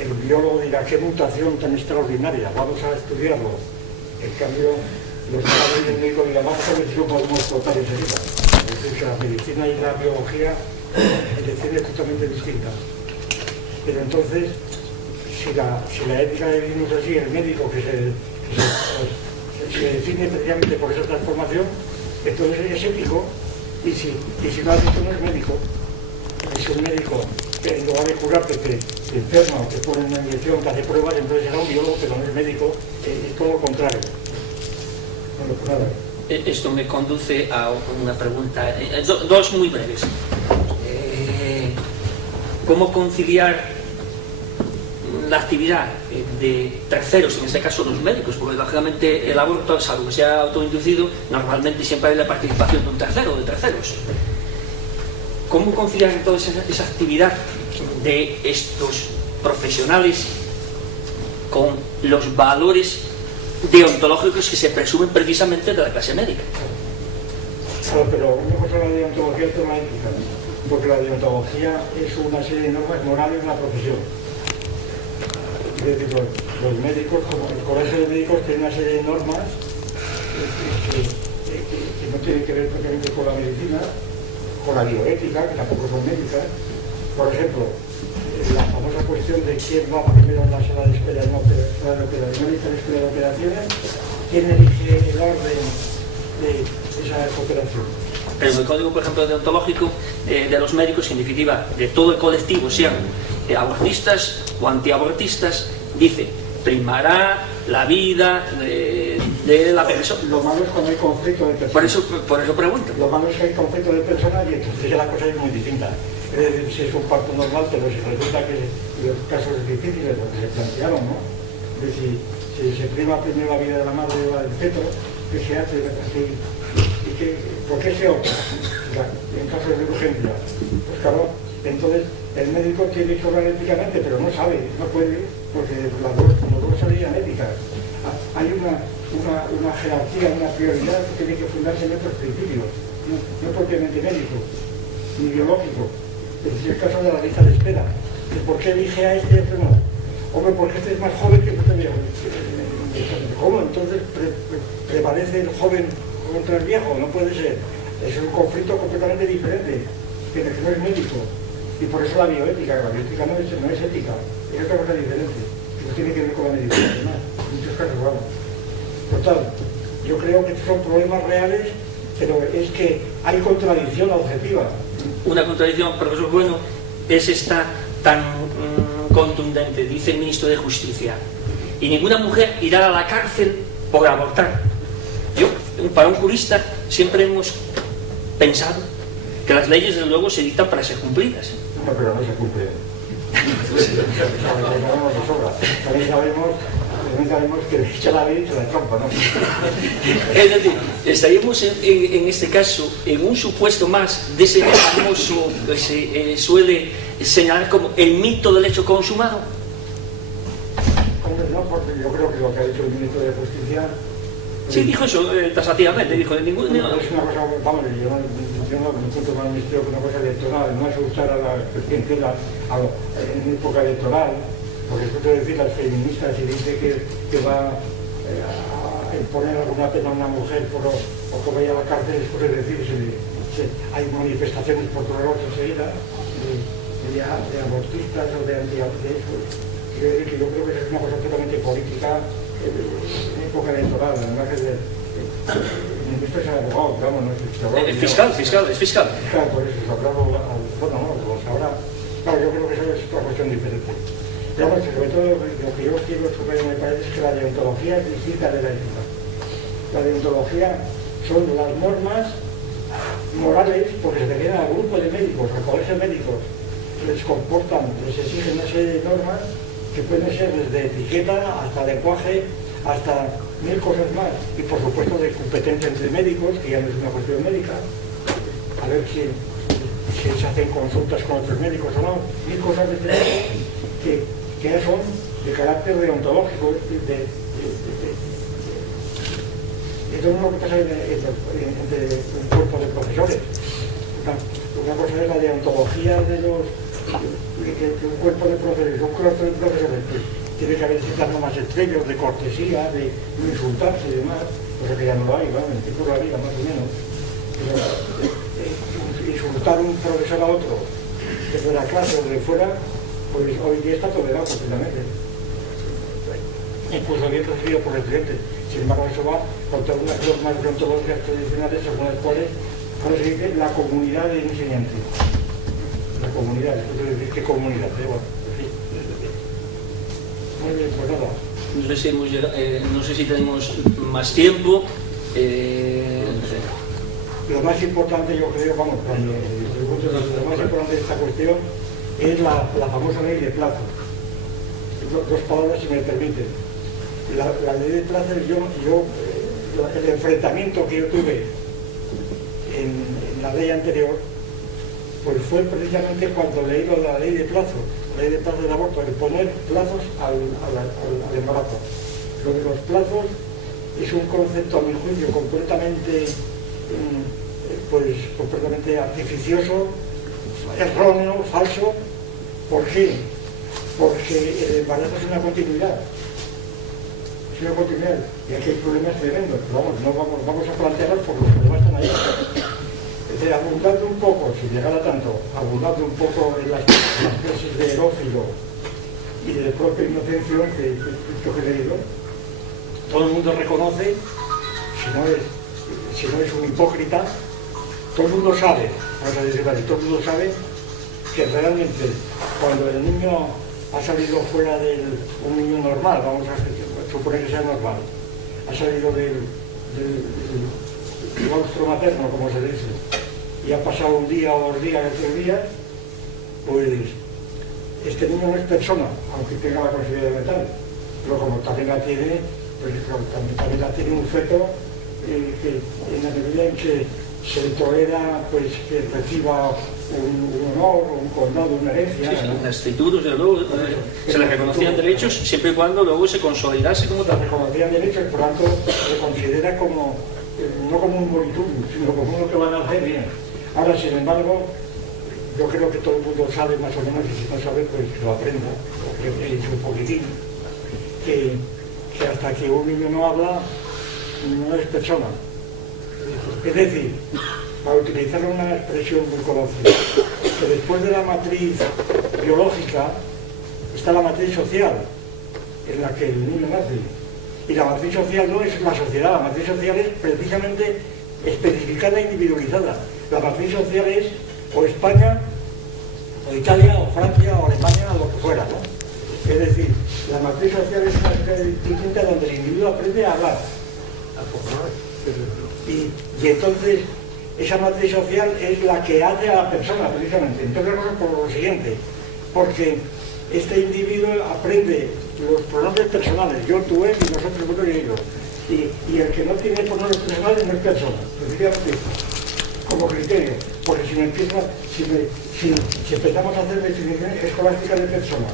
el biólogo dirá, qué mutación tan extraordinaria, vamos a estudiarlo. En cambio, los padres del médico dirán, vamos a ver si lo podemos cortar enseguida. Es decir, que la medicina y la biología es totalmente distinta. Pero entonces, si la ética de vivimos así, el médico que se define precisamente por esa transformación, entonces es ético, y si no has dicho, no es médico. Es un médico que en lugar de curarte te enferma o te pone una inyección, te hace pruebas, entonces será un biólogo, pero no es médico, es todo lo contrario. No, pues nada. Esto me conduce a una pregunta, dos muy breves. ¿Cómo conciliar la actividad de terceros, en este caso los médicos? Porque lógicamente el aborto, salvo que sea autoinducido, normalmente siempre hay la participación de un tercero o de terceros. ¿Cómo conciliar entonces esa actividad de estos profesionales con los valores deontológicos que se presumen precisamente de la clase médica? Claro, pero una cosa es la deontología y otra la ética, porque la deontología es una serie de normas morales en la profesión. Es decir, los médicos, como el colegio de médicos, tiene una serie de normas que no tienen que ver propiamente con la medicina, con la bioética, que tampoco son médicas. Por ejemplo, la famosa cuestión de quién va primero en la sala de espera, no lista de espera de operaciones, quién elige el orden de esa operación. Pero el código, por ejemplo, deontológico de los médicos, en definitiva, de todo el colectivo, sean abortistas o antiabortistas, dice: primará la vida de la persona. Lo malo es cuando hay conflicto de personas. Por eso pregunto. Lo malo es que hay conflicto de personas y entonces ya la cosa es muy distinta. Es decir, si es un parto normal, pero si resulta que los casos difíciles, lo que se plantearon, ¿no? Es decir, si se prima primero la vida de la madre o la del feto, ¿qué se hace? ¿Por qué se opta? En casos de urgencia. Pues claro, entonces el médico tiene que obrar éticamente, pero no sabe, no puede, porque las dos salían éticas. Hay una jerarquía, una prioridad que tiene que fundarse en otros principios, no propiamente médico, ni biológico. Es decir, el caso de la lista de espera. ¿Por qué elige a este y a otro no? Hombre, porque este es más joven que usted viejo. ¿Cómo? Entonces prevalece el joven contra el viejo, no puede ser. Es un conflicto completamente diferente, que no es médico. Y por eso la bioética no es ética, es otra cosa diferente, que no tiene que ver con la medicina, además, en muchos casos vamos. Por tanto, yo creo que son problemas reales, pero es que hay contradicción objetiva. Una contradicción, profesor Bueno, es esta tan contundente, dice el ministro de Justicia: y ninguna mujer irá a la cárcel por abortar. Yo, para un jurista, siempre hemos pensado que las leyes, desde luego, se dictan para ser cumplidas. No, pero no se cumple. También sabemos que echa la ley y se la trampa, ¿no? Es decir, estaríamos en este caso en un supuesto más de ese famoso que se suele señalar como el mito del hecho consumado. Hombre, no, porque yo creo que lo que ha dicho el ministro de Justicia... Sí, dijo eso tasativamente, dijo de ningún... Es una cosa, vamos, yo no me encuentro con el ministerio con una cosa electoral, no asustar a la clientela en época electoral, porque escucho decir las feministas y dice que va a imponer alguna pena a una mujer o que vaya a la cárcel, después de decir hay manifestaciones por todos lados enseguida de abortistas o de antiabortistas. Quiero decir que yo creo que es una cosa totalmente política en época electoral, además que el ministro es abogado, digamos, no es fiscal. Es fiscal. Claro, por eso, lo sabrá. Claro, yo creo que eso es otra cuestión diferente. Pero bueno, sobre todo lo que yo quiero suponer me parece es que la deontología es distinta de la ética. La deontología son las normas morales, porque se refieren al grupo de médicos, al colegio de médicos, les comportan, les exigen una serie de normas que pueden ser desde etiqueta hasta lenguaje, hasta mil cosas más. Y por supuesto de competencia entre médicos, que ya no es una cuestión médica, a ver si se hacen consultas con otros médicos o no, mil cosas de este tipo que ya son de carácter deontológico, de todo lo que pasa entre un cuerpo de profesores. Una cosa es la deontología de un cuerpo de profesores, pues, tiene que haber ciertas normas estrellas de cortesía, de no insultarse y demás, cosa que ya no lo hay, ¿no? En el tiempo de la vida más o menos. Pero insultar un profesor a otro desde la clase o de fuera, pues hoy día está tolerado completamente. Incluso bien recibido por el cliente. Sin embargo, eso va contra unas normas deontológicas tradicionales según las cuales se dice la comunidad de enseñantes. La comunidad, eso quiere decir qué comunidad, bueno, sí. Muy bien, pues nada. No sé si tenemos más tiempo. Lo más importante, yo creo, vamos, lo más importante de esta cuestión es la famosa ley de plazos. Dos palabras, si me permiten. La ley de plazos, el enfrentamiento que yo tuve en la ley anterior, pues fue precisamente cuando leí lo de la ley de plazos del aborto, de poner plazos al embarazo. Lo de los plazos es un concepto, a mi juicio, completamente artificioso, erróneo, falso. ¿Por qué? Porque el embarazo es una continuidad. Es una continuidad. Y aquí hay problemas tremendos. Pero vamos a plantearlos porque los problemas están ahí. Es decir, abundando un poco, si llegara tanto, abundando un poco en las clases de Herófilo y de propia Inocencio que he leído, todo el mundo reconoce, si no es un hipócrita, todo el mundo sabe, vamos a decirlo así, todo el mundo sabe que realmente cuando el niño ha salido fuera de un niño normal, vamos a suponer que sea normal, ha salido del claustro materno, como se dice, y ha pasado un día o 2 días o 3 días, pues este niño no es persona, aunque tenga la conciencia mental, pero como también la tiene, pues también la tiene un feto que en la medida en que se tolera pues que reciba un honor, un condado, una herencia. Sí, un escritura, luego se le reconocían derechos siempre y cuando luego se consolidase como tal. Se reconocían derechos, por tanto se considera como, no como un moritum, sino como uno que va a nacer bien. Ahora, sin embargo, yo creo que todo el mundo sabe más o menos, y si no sabe, pues que lo aprenda, porque he dicho un poquitín, que hasta que un niño no habla, no es persona. Es decir, para utilizar una expresión muy conocida, que después de la matriz biológica está la matriz social, en la que el niño nace. Y la matriz social no es la sociedad, la matriz social es precisamente especificada e individualizada. La matriz social es o España, o Italia, o Francia, o Alemania, o lo que fuera, ¿no? Es decir, la matriz social es una esfera distinta donde el individuo aprende a hablar. Y entonces esa matriz social es la que hace a la persona precisamente. Entonces, por lo siguiente, porque este individuo aprende los pronombres personales, yo, tú, él, y nosotros, vosotros y ellos. Y el que no tiene pronombres personales no es persona, precisamente como criterio. Porque si empezamos a hacer definiciones escolásticas de persona,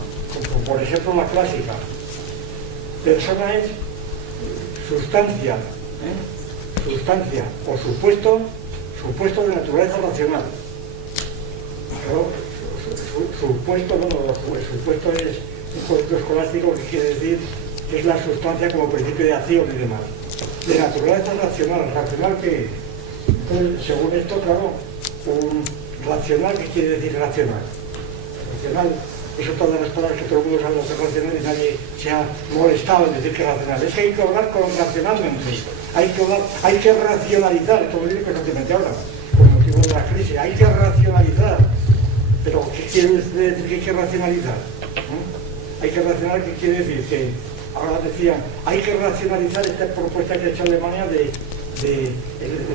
como por ejemplo la clásica, persona es sustancia, sustancia o supuesto de naturaleza racional. Pero supuesto es un concepto escolástico que quiere decir que es la sustancia como principio de acción y demás. De naturaleza racional, ¿racional qué es? Entonces, según esto, claro, un racional, ¿qué quiere decir racional? Racional, eso todas las palabras que todo el mundo sabe lo que es racional y nadie se ha molestado en decir que es racional. Es que hay que hablar racionalmente, hay que racionalizar, esto es lo que recientemente habla, por motivo de la crisis, hay que racionalizar. Pero, ¿qué quiere decir que hay que racionalizar? Hay que racionalizar, ¿qué quiere decir? Que ahora decían, hay que racionalizar esta propuesta que ha hecho Alemania del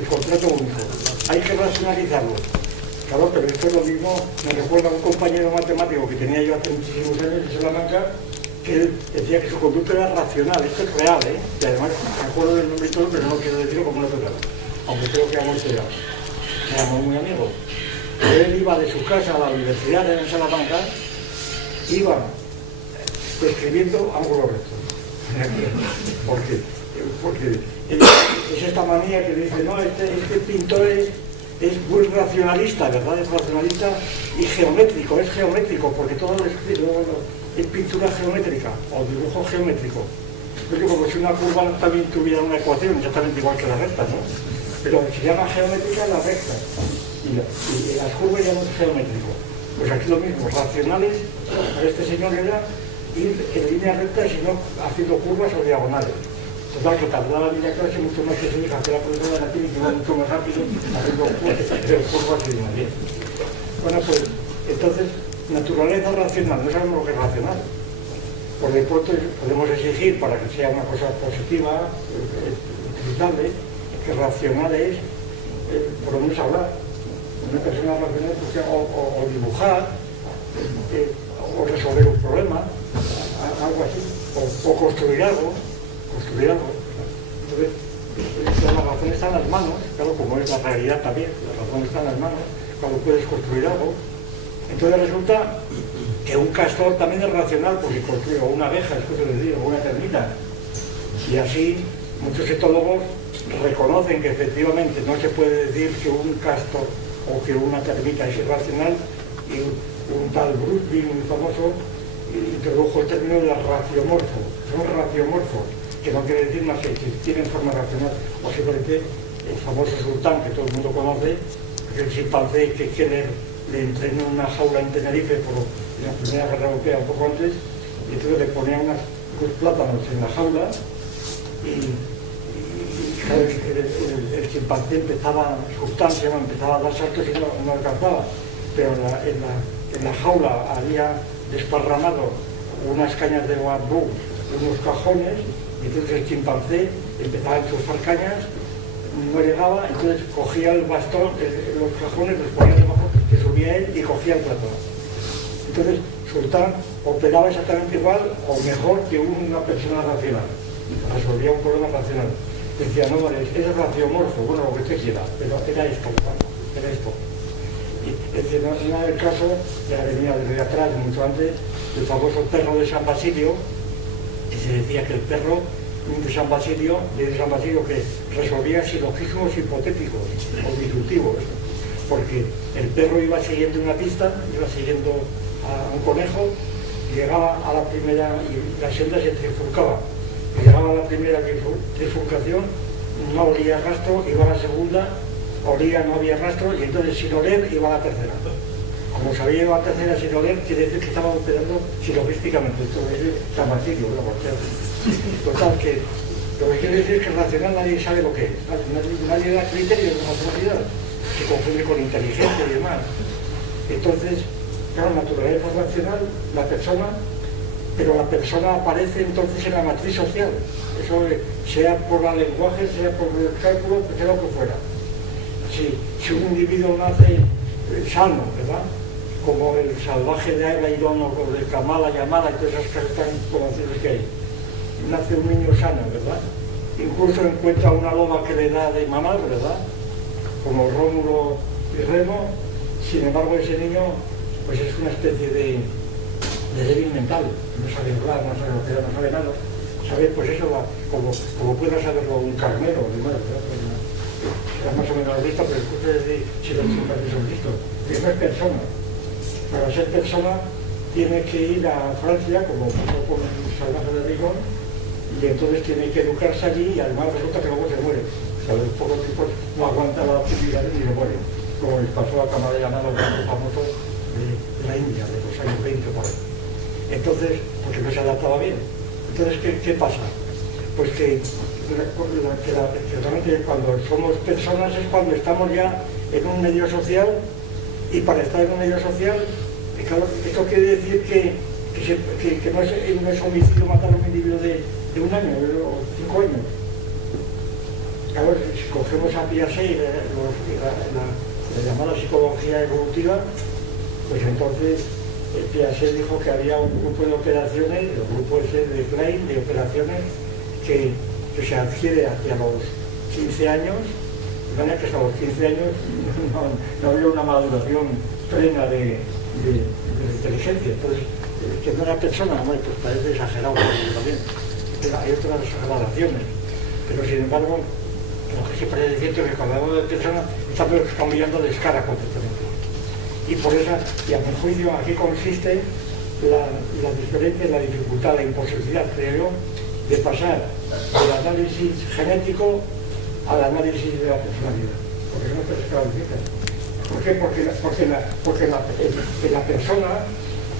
contrato único. Hay que racionalizarlo. Claro, pero esto es lo mismo, me recuerda a un compañero matemático que tenía yo hace muchísimos años en Salamanca, que él decía que su conducta era racional. Esto es real, ¿eh? Y además me acuerdo del nombre y todo, pero no quiero decirlo como no toca. Aunque creo que ha muerto ya. Me llamó muy amigo. Él iba de su casa a la universidad en Salamanca, iba escribiendo ángulos rectos. Porque es esta manía que dice, no, este pintor es muy racionalista, ¿verdad? Es racionalista y geométrico, es geométrico, porque todo es pintura geométrica o dibujo geométrico. Es como si una curva también tuviera una ecuación exactamente igual que la recta, ¿no? Pero se llama geométrica la recta. Y las curvas ya no es geométrico. Pues aquí lo mismo, racionales, a este señor era ir en línea recta y no haciendo curvas o diagonales. Total, que tardaba la línea clase mucho más que su hija, que la profesora de latín y que iba mucho más rápido haciendo curvas y demás. Bueno, pues entonces, naturaleza racional, no sabemos lo que es racional. Por de pronto podemos exigir para que sea una cosa positiva, utilizable, que que racional es, por lo menos hablar. Una persona racional o dibujar, o resolver un problema, algo así, o construir algo. Entonces, la razón está en las manos, claro, como es la realidad también, la razón está en las manos, cuando puedes construir algo. Entonces resulta que un castor también es racional porque construye, o una abeja, escucho decir, o una termita. Y así muchos etólogos reconocen que efectivamente no se puede decir que un castor o que una termita es irracional, y un tal Bruce, muy famoso, introdujo el término de raciomorfo. Son raciomorfos, que no quiere decir más que tienen forma racional, o simplemente el famoso sultán que todo el mundo conoce, que el chimpancé que le entrenó en una jaula en Tenerife por la Primera Guerra Europea un poco antes, y entonces le ponía unos plátanos en la jaula y el chimpancé empezaba a dar saltos y no alcanzaba, pero en la jaula había desparramado unas cañas de bambú, unos cajones, y entonces el chimpancé empezaba a enchufar cañas, no llegaba, entonces cogía el bastón, los cajones, los ponía debajo, se subía él y cogía el platón. Entonces Sultán operaba exactamente igual o mejor que una persona racional, resolvía un problema racional. Decía, no, vale, es raciomorfo, bueno, lo que usted quiera, pero era esto. Y no era el caso, ya venía desde atrás, mucho antes, del famoso perro de San Basilio, que se decía que el perro de San Basilio que resolvía silogismos hipotéticos o disruptivos, porque el perro iba siguiendo una pista, iba siguiendo a un conejo, llegaba a la primera y la senda se trifurcaba. Llegaba a la primera trifurcación, no olía rastro, iba a la segunda, olía, no había rastro, y entonces sin oler iba a la tercera. Como sabía iba a la tercera sin oler, quiere decir que estaba operando silogísticamente. Esto es San Basilio, total, que lo que quiere decir es que el racional nadie sabe lo que es, nadie da criterio de racionalidad, se confunde con inteligencia y demás. Entonces, claro, naturaleza racional, la persona, pero la persona aparece entonces en la matriz social, eso sea por el lenguaje, sea por el cálculo, sea lo que fuera. Si un individuo nace sano, ¿verdad? Como el salvaje de Airaidón o de Kamala Yamala y todas esas cosas tan conocidas que hay, nace un niño sano, ¿verdad? Incluso encuentra una loba que le da de mamar, ¿verdad? Como Rómulo y Remo, sin embargo ese niño pues es una especie de débil mental, no sabe hablar, no sabe operar, no sabe nada, sabe pues eso, como pueda saberlo un carnero, ¿verdad? Era más o menos listo, pero escucha decir si los chimpancés son listos. Y no es persona. Para ser persona tiene que ir a Francia, como pasó con el salvaje de Rigón, y entonces tiene que educarse allí y además resulta que luego se muere. O sea, los pocos tipos no aguantan la actividad y se mueren. Como les pasó a Kamala Yamala, un famoso de la India, de los años 20 por ahí. Entonces, porque no se adaptaba bien. Entonces, ¿qué pasa? Pues que realmente cuando somos personas es cuando estamos ya en un medio social, y para estar en un medio social, claro, esto quiere decir que no es homicidio matar a un individuo de 1 año o 5 años. Claro, si cogemos a Piaget y la llamada psicología evolutiva, pues entonces Piaget dijo que había un grupo de operaciones, el grupo ese de Klein, de operaciones que se adquiere hacia los 15 años, de manera que hasta los 15 años no había una maduración plena de inteligencia. Entonces, que no era persona, no, pues parece exagerado también. Pero hay otras gradaciones. Pero sin embargo, lo que siempre es cierto es que cuando hablamos de persona, estamos cambiando de escala completamente. Y por eso, y a mi juicio, aquí consiste la diferencia, la dificultad, la imposibilidad, creo yo, de pasar del análisis genético al análisis de la personalidad. Porque no se clarifica. ¿Por qué? Porque la persona,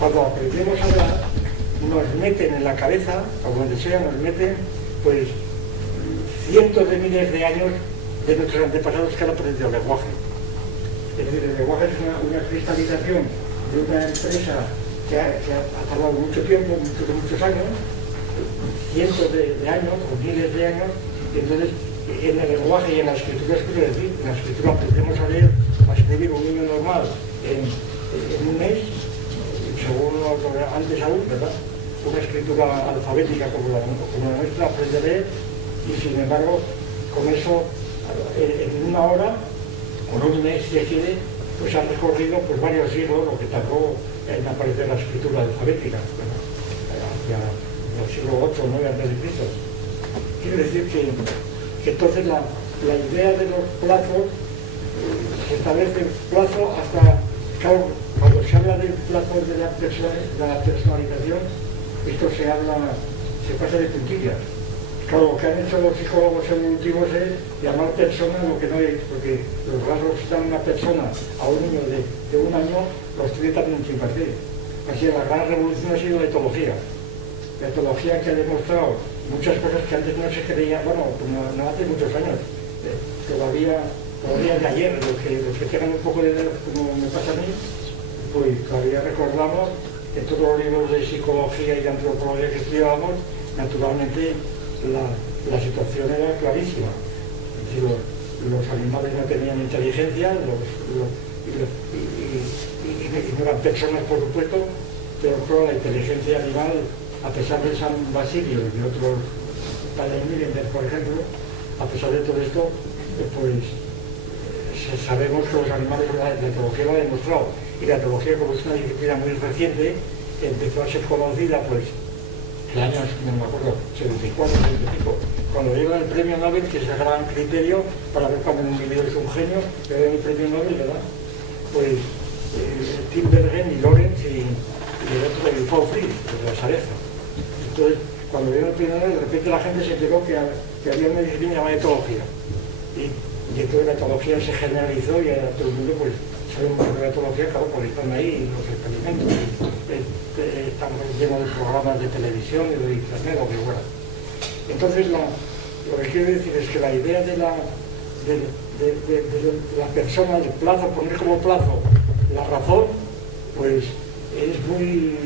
cuando aprendemos a hablar, nos meten en la cabeza, o donde sea, nos meten, pues, cientos de miles de años de nuestros antepasados que han aprendido el lenguaje. Es decir, el lenguaje es una cristalización de una empresa que ha tardado mucho tiempo, muchos años, cientos de años o miles de años, y entonces en el lenguaje y en la escritura es decir, en la escritura aprendemos a leer, a escribir un niño normal en un mes, según antes aún, ¿verdad? Una escritura alfabética como la nuestra aprende a leer, y sin embargo, con eso, en una hora, con un mes, si quiere, pues han recorrido pues, varios siglos lo que tardó en aparecer la escritura alfabética, ¿verdad? Hacia el siglo VIII o IX a.C. Quiere decir que entonces la idea de los plazos se establece plazo hasta, claro, cuando se habla del plazo de la personalización, esto se pasa de puntillas. Claro, lo que han hecho los psicólogos evolutivos es llamar persona lo que no es, porque los rasgos que dan una persona a un niño de 1 año los tiene también un chimpancé. Así la gran revolución ha sido la etología. La etología que ha demostrado muchas cosas que antes no se creían, bueno, no hace muchos años, todavía de ayer, los que tengan un poco de edad, como me pasa a mí, pues todavía recordamos en todos los libros de psicología y de antropología que estudiábamos, naturalmente la situación era clarísima. Es decir, los animales no tenían inteligencia y no eran personas, por supuesto, pero claro, la inteligencia animal, a pesar de San Basilio y de otros, Padre Mirenberg, por ejemplo, a pesar de todo esto, pues sabemos que los animales, la etología lo ha demostrado, y la etología, como es una disciplina muy reciente, empezó a ser conocida, pues, en años, no me acuerdo, 74, 75, cuando llega el premio Nobel, que es el gran criterio para ver cuando un individuo es un genio, le dan el premio Nobel, ¿verdad? Pues Tinbergen y Lorenz y el otro, el Faufri, de la Sareza. Entonces, cuando llega el premio Nobel, de repente la gente se enteró que había una disciplina llamada etología. Y entonces la etología se generalizó y ahora todo el mundo, pues, sabe mucho de la etología, claro, porque están ahí los experimentos. Estamos llenos de programas de televisión y de internet, lo que fuera. Entonces, lo que quiero decir es que la idea de la persona, el plazo, poner como plazo la razón, pues es muy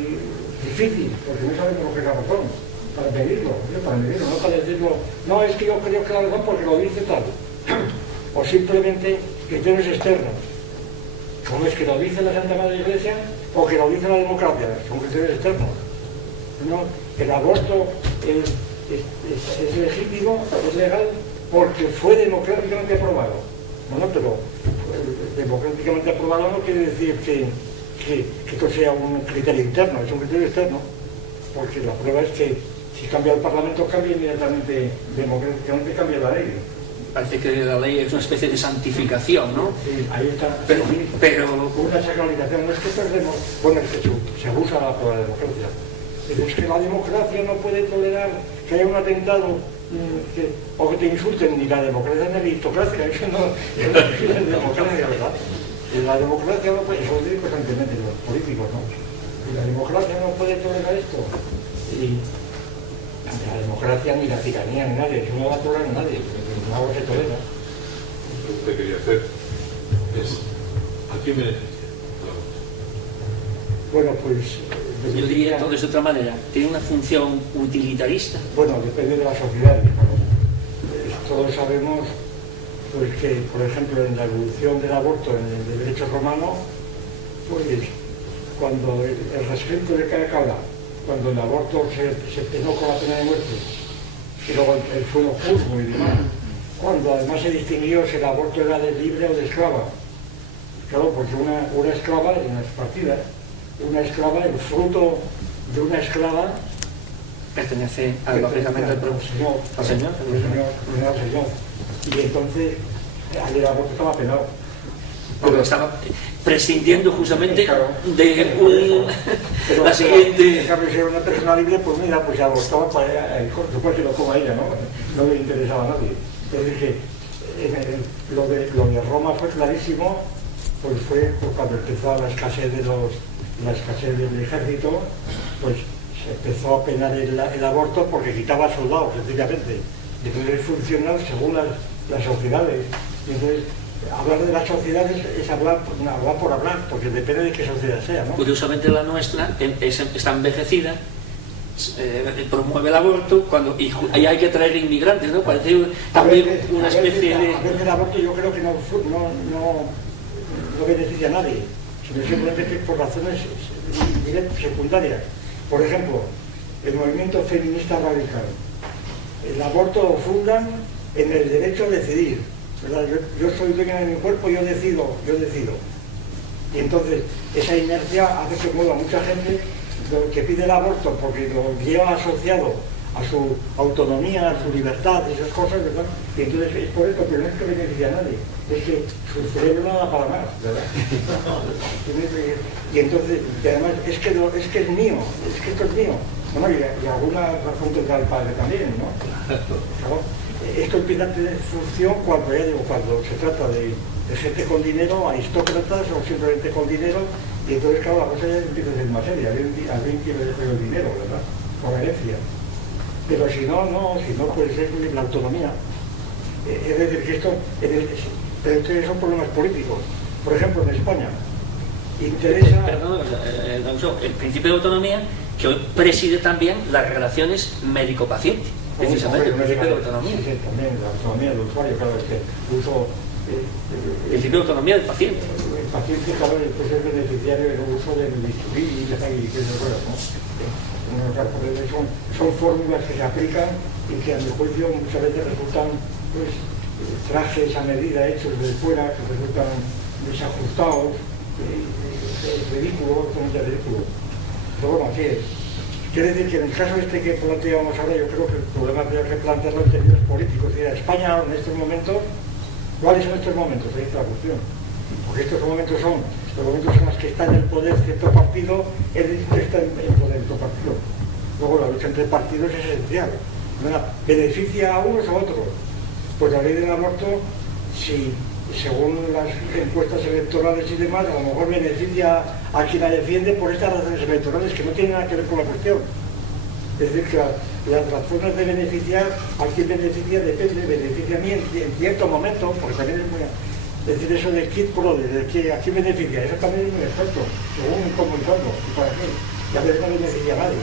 difícil, porque no sabemos lo que es la razón, para medirlo, no para decirlo, no, es que yo creo que la razón porque lo dice tal, o simplemente criterios externos, como es que lo dice la Santa Madre Iglesia o que lo dice la democracia, son criterios externos. No, el aborto es legítimo, es legal, porque fue democráticamente aprobado. Bueno, pero democráticamente aprobado no quiere decir que esto sea un criterio interno, es un criterio externo, porque la prueba es que si cambia el Parlamento, cambia inmediatamente, democráticamente cambia la ley. Parece que la ley es una especie de santificación, ¿no? Sí, ahí está. Pero una sacralización, no es que perdemos, bueno, es que se abusa por la democracia. Es que la democracia no puede tolerar que haya un atentado o que te insulten, ni la democracia ni la aristocracia, eso no es democracia, ¿verdad? La democracia no puede, eso lo digo constantemente los políticos, ¿no? Y la democracia no puede tolerar esto. Y la democracia ni la tiranía ni nadie, eso no va a tolerar a nadie, no se tolera. Lo que quería hacer es, ¿a quién beneficia? Bueno, pues... yo diría entonces de otra manera, ¿tiene una función utilitarista? Bueno, depende de la sociedad. Todos sabemos pues, que, por ejemplo, en la evolución del aborto en el derecho romano, pues cuando el rescripto de Caracalla, cuando el aborto se penó con la pena de muerte, y luego el suelo juzgo y demás, cuando además se distinguió si el aborto era de libre o de esclava. Claro, porque una esclava, en las partidas, una esclava, el fruto de una esclava pertenece lógicamente al señor. Al señor. Y entonces, ahí el aborto estaba penado. Pero estaba prescindiendo justamente claro, de la siguiente... Si era una persona libre, pues mira, pues se abortaba para el corto, después que lo coma ella, ¿no? No le interesaba a nadie. Es decir, que lo de Roma fue clarísimo, pues fue cuando empezó la escasez del ejército, pues se empezó a penar el aborto porque quitaba soldados, sencillamente. Entonces funcionar según las sociedades. Y entonces, hablar de las sociedades es hablar por hablar, porque depende de qué sociedad sea, ¿no? Curiosamente la nuestra está envejecida promueve el aborto y ahí hay que traer inmigrantes, ¿no? Parece también una especie de... A veces el aborto yo creo que no beneficia a nadie, sino simplemente que por razones secundarias. Por ejemplo, el movimiento feminista radical. El aborto lo fundan en el derecho a decidir, ¿verdad? Yo soy dueña de mi cuerpo, yo decido. Y entonces esa inercia hace que mueva mucha gente que pide el aborto porque lo lleva asociado a su autonomía, a su libertad, esas cosas, ¿verdad? Y entonces es por eso, pero no es que beneficie a nadie, es que su cerebro no da para más, ¿verdad? Y entonces, y además, es que es mío, es que esto es mío. Bueno, y alguna razón tendrá el padre también, ¿no? Claro, esto empieza a tener función cuando se trata de gente con dinero, aristócratas o simplemente con dinero, y entonces, claro, la cosa ya empieza a ser más seria. Alguien quiere dejar el dinero, ¿verdad? Por herencia. Pero si no, puede ser la autonomía. Es decir, que estos son problemas políticos. Por ejemplo, en España, interesa... Perdón, el principio de autonomía que hoy preside también las relaciones médico-paciente, precisamente el principio de autonomía. Sí, también la autonomía del usuario, claro, es que el uso... el principio de autonomía del paciente. El paciente, claro, después es beneficiario del uso del bisturí y de esas cosas, ¿no? Son fórmulas que se aplican y que a mi juicio muchas veces resultan pues, trajes a medida hechos de fuera, que resultan desajustados, ridículos, totalmente ridículos. Pero bueno, así es. Quiere decir que en el caso que planteamos ahora, yo creo que el problema que hay que plantearlo en términos políticos. Es decir, España en estos momentos, ¿cuáles son estos momentos? Ahí está la cuestión. Porque estos momentos son los momentos en los que está en el poder cierto partido, el que está en el poder de otro partido. Luego la lucha entre partidos es esencial. ¿Beneficia a unos o a otros? Pues la ley del aborto, si según las encuestas electorales y demás, a lo mejor beneficia a quien la defiende por estas razones electorales que no tienen nada que ver con la cuestión. Es decir, que las razones de beneficiar a quien beneficia depende, beneficia a mí en cierto momento, porque también es muy... Es decir, eso del kit pro, de que a quién beneficia, eso también es muy experto, según comunicando, y para qué, y a veces no beneficia a nadie,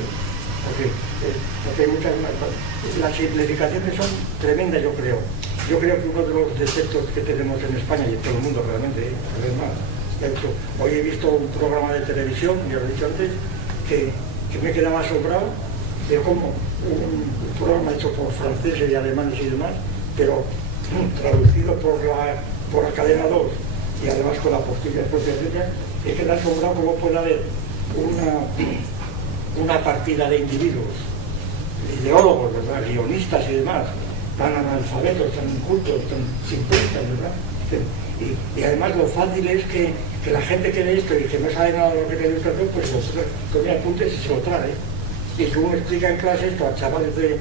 porque hay muchas... Las simplificaciones son tremendas, yo creo. Yo creo que uno de los defectos que tenemos en España y en todo el mundo realmente, además, hoy he visto un programa de televisión, ya lo he dicho antes, que me quedaba asombrado, de como un programa hecho por franceses y alemanes y demás, pero traducido por la cadena 2 y además con la postilla propia de ella, es que me ha asombrado cómo puede haber una partida de individuos, ideólogos, ¿verdad? Guionistas y demás, tan analfabetos, tan incultos, tan simplistas, ¿verdad? Y además lo fácil es que la gente que lee esto y que no sabe nada de lo que es la ilustración, pues lo toma apuntes y se lo trae. Y que uno explica en clase esto a chavales de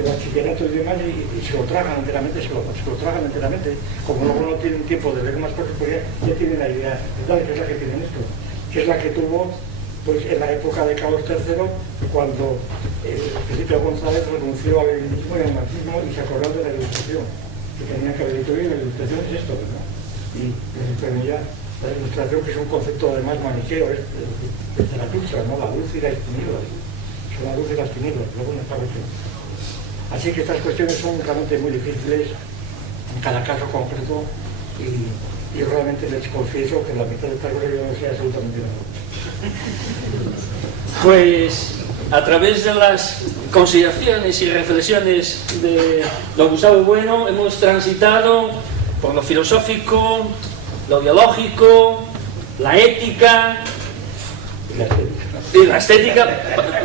bachillerato y demás y se lo tragan enteramente, como luego no tienen tiempo de leer más cosas, pues ya tienen la idea, ¿verdad? Que es la que tienen esto, que es la que tuvo pues en la época de Carlos III, cuando Felipe González renunció al leninismo y al marxismo y se acordó de la ilustración, que tenía que haber dicho, y la ilustración es esto, ¿verdad? Y la ilustración, que es un concepto además maniqueo, es Zaratustra, ¿no? La luz y las tinieblas, son la luz y las tinieblas, luego no está cuestión. Así que estas cuestiones son realmente muy difíciles en cada caso concreto y realmente les confieso que la mitad de estas cosas yo no sé absolutamente nada. Pues a través de las consideraciones y reflexiones de don Gustavo Bueno hemos transitado por lo filosófico, lo biológico, la ética y la estética,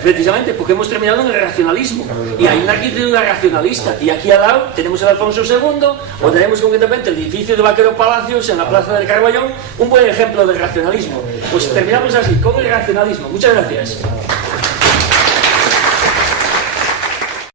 precisamente porque hemos terminado en el racionalismo y hay una arquitectura racionalista y aquí al lado tenemos el Alfonso II o tenemos concretamente el edificio de Vaquero Palacios en la Plaza del Carballón, un buen ejemplo del racionalismo. Pues terminamos así, con el racionalismo. Muchas gracias.